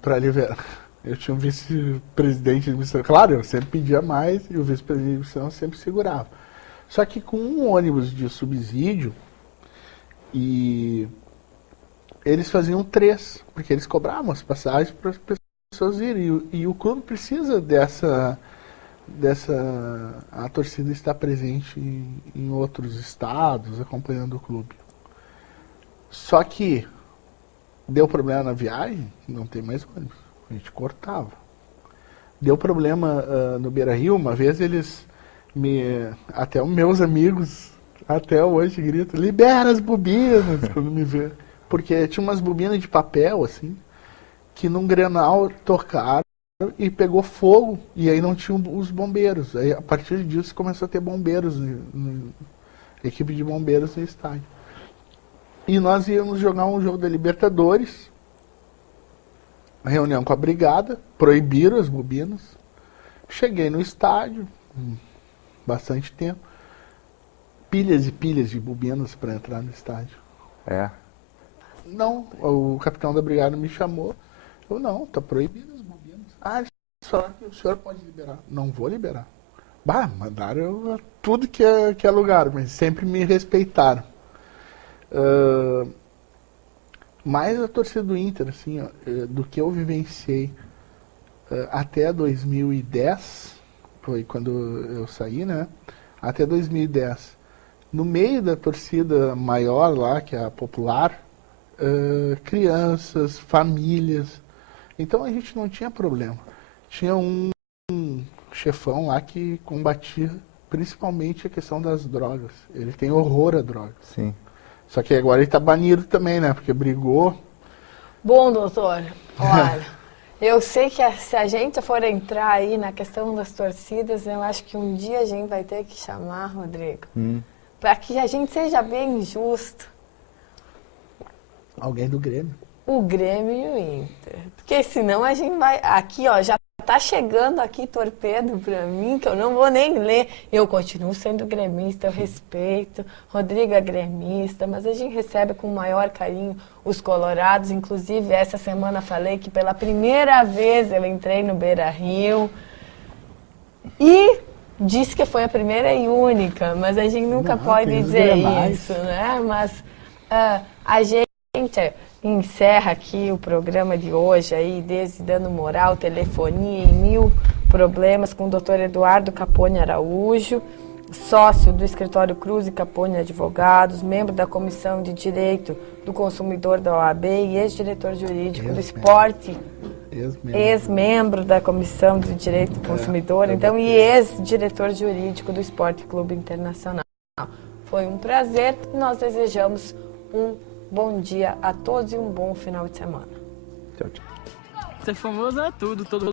para liberar... Eu tinha um vice-presidente de admissão. Claro, eu sempre pedia mais e o vice-presidente de admissão sempre segurava. Só que com um ônibus de subsídio, e eles faziam 3, porque eles cobravam as passagens para as pessoas irem. E o clube precisa a torcida estar presente em outros estados, acompanhando o clube. Só que deu problema na viagem, não tem mais ônibus. A gente cortava. Deu problema no Beira-Rio, uma vez até os meus amigos, até hoje gritam, libera as bobinas, quando me vê. Porque tinha umas bobinas de papel, assim, que num Grenal tocaram e pegou fogo, e aí não tinham os bombeiros. Aí, a partir disso, começou a ter bombeiros, equipe de bombeiros no estádio. E nós íamos jogar um jogo da Libertadores, reunião com a brigada, proibiram as bobinas. Cheguei no estádio, bastante tempo, pilhas e pilhas de bobinas para entrar no estádio. Não, o capitão da brigada me chamou. Eu, não, tá proibido as bobinas. Eles falaram que o senhor pode liberar. Não vou liberar. Mandaram tudo que é lugar, mas sempre me respeitaram. Mais a torcida do Inter, assim, do que eu vivenciei até 2010, foi quando eu saí, né? Até 2010, No meio da torcida maior lá, que é a popular, crianças, famílias. Então a gente não tinha problema. Tinha um chefão lá que combatia principalmente a questão das drogas. Ele tem horror a drogas. Sim. Só que agora ele está banido também, né? Porque brigou. Bom, doutor, olha, eu sei que se a gente for entrar aí na questão das torcidas, eu acho que um dia a gente vai ter que chamar, Rodrigo, para que a gente seja bem justo. Alguém do Grêmio. O Grêmio e o Inter. Porque senão a gente vai... Aqui, ó, já tá chegando aqui torpedo pra mim, que eu não vou nem ler. Eu continuo sendo gremista, eu respeito. Rodrigo é gremista, mas a gente recebe com o maior carinho os colorados. Inclusive, essa semana falei que pela primeira vez eu entrei no Beira-Rio. E disse que foi a primeira e única, mas a gente nunca pode dizer isso, né? Mas a gente encerra aqui o programa de hoje, aí, desde dando moral, telefonia e 1000 problemas com o Dr. Eduardo Capone Araújo, sócio do escritório Cruz e Capone Advogados, membro da Comissão de Direito do Consumidor da OAB e ex-diretor jurídico do esporte, ex-membro da Comissão de Direito do Consumidor, então, e ex-diretor jurídico do Esporte Clube Internacional. Foi um prazer e nós desejamos um bom dia a todos e um bom final de semana. Tchau, tchau. Ser famoso é tudo, todo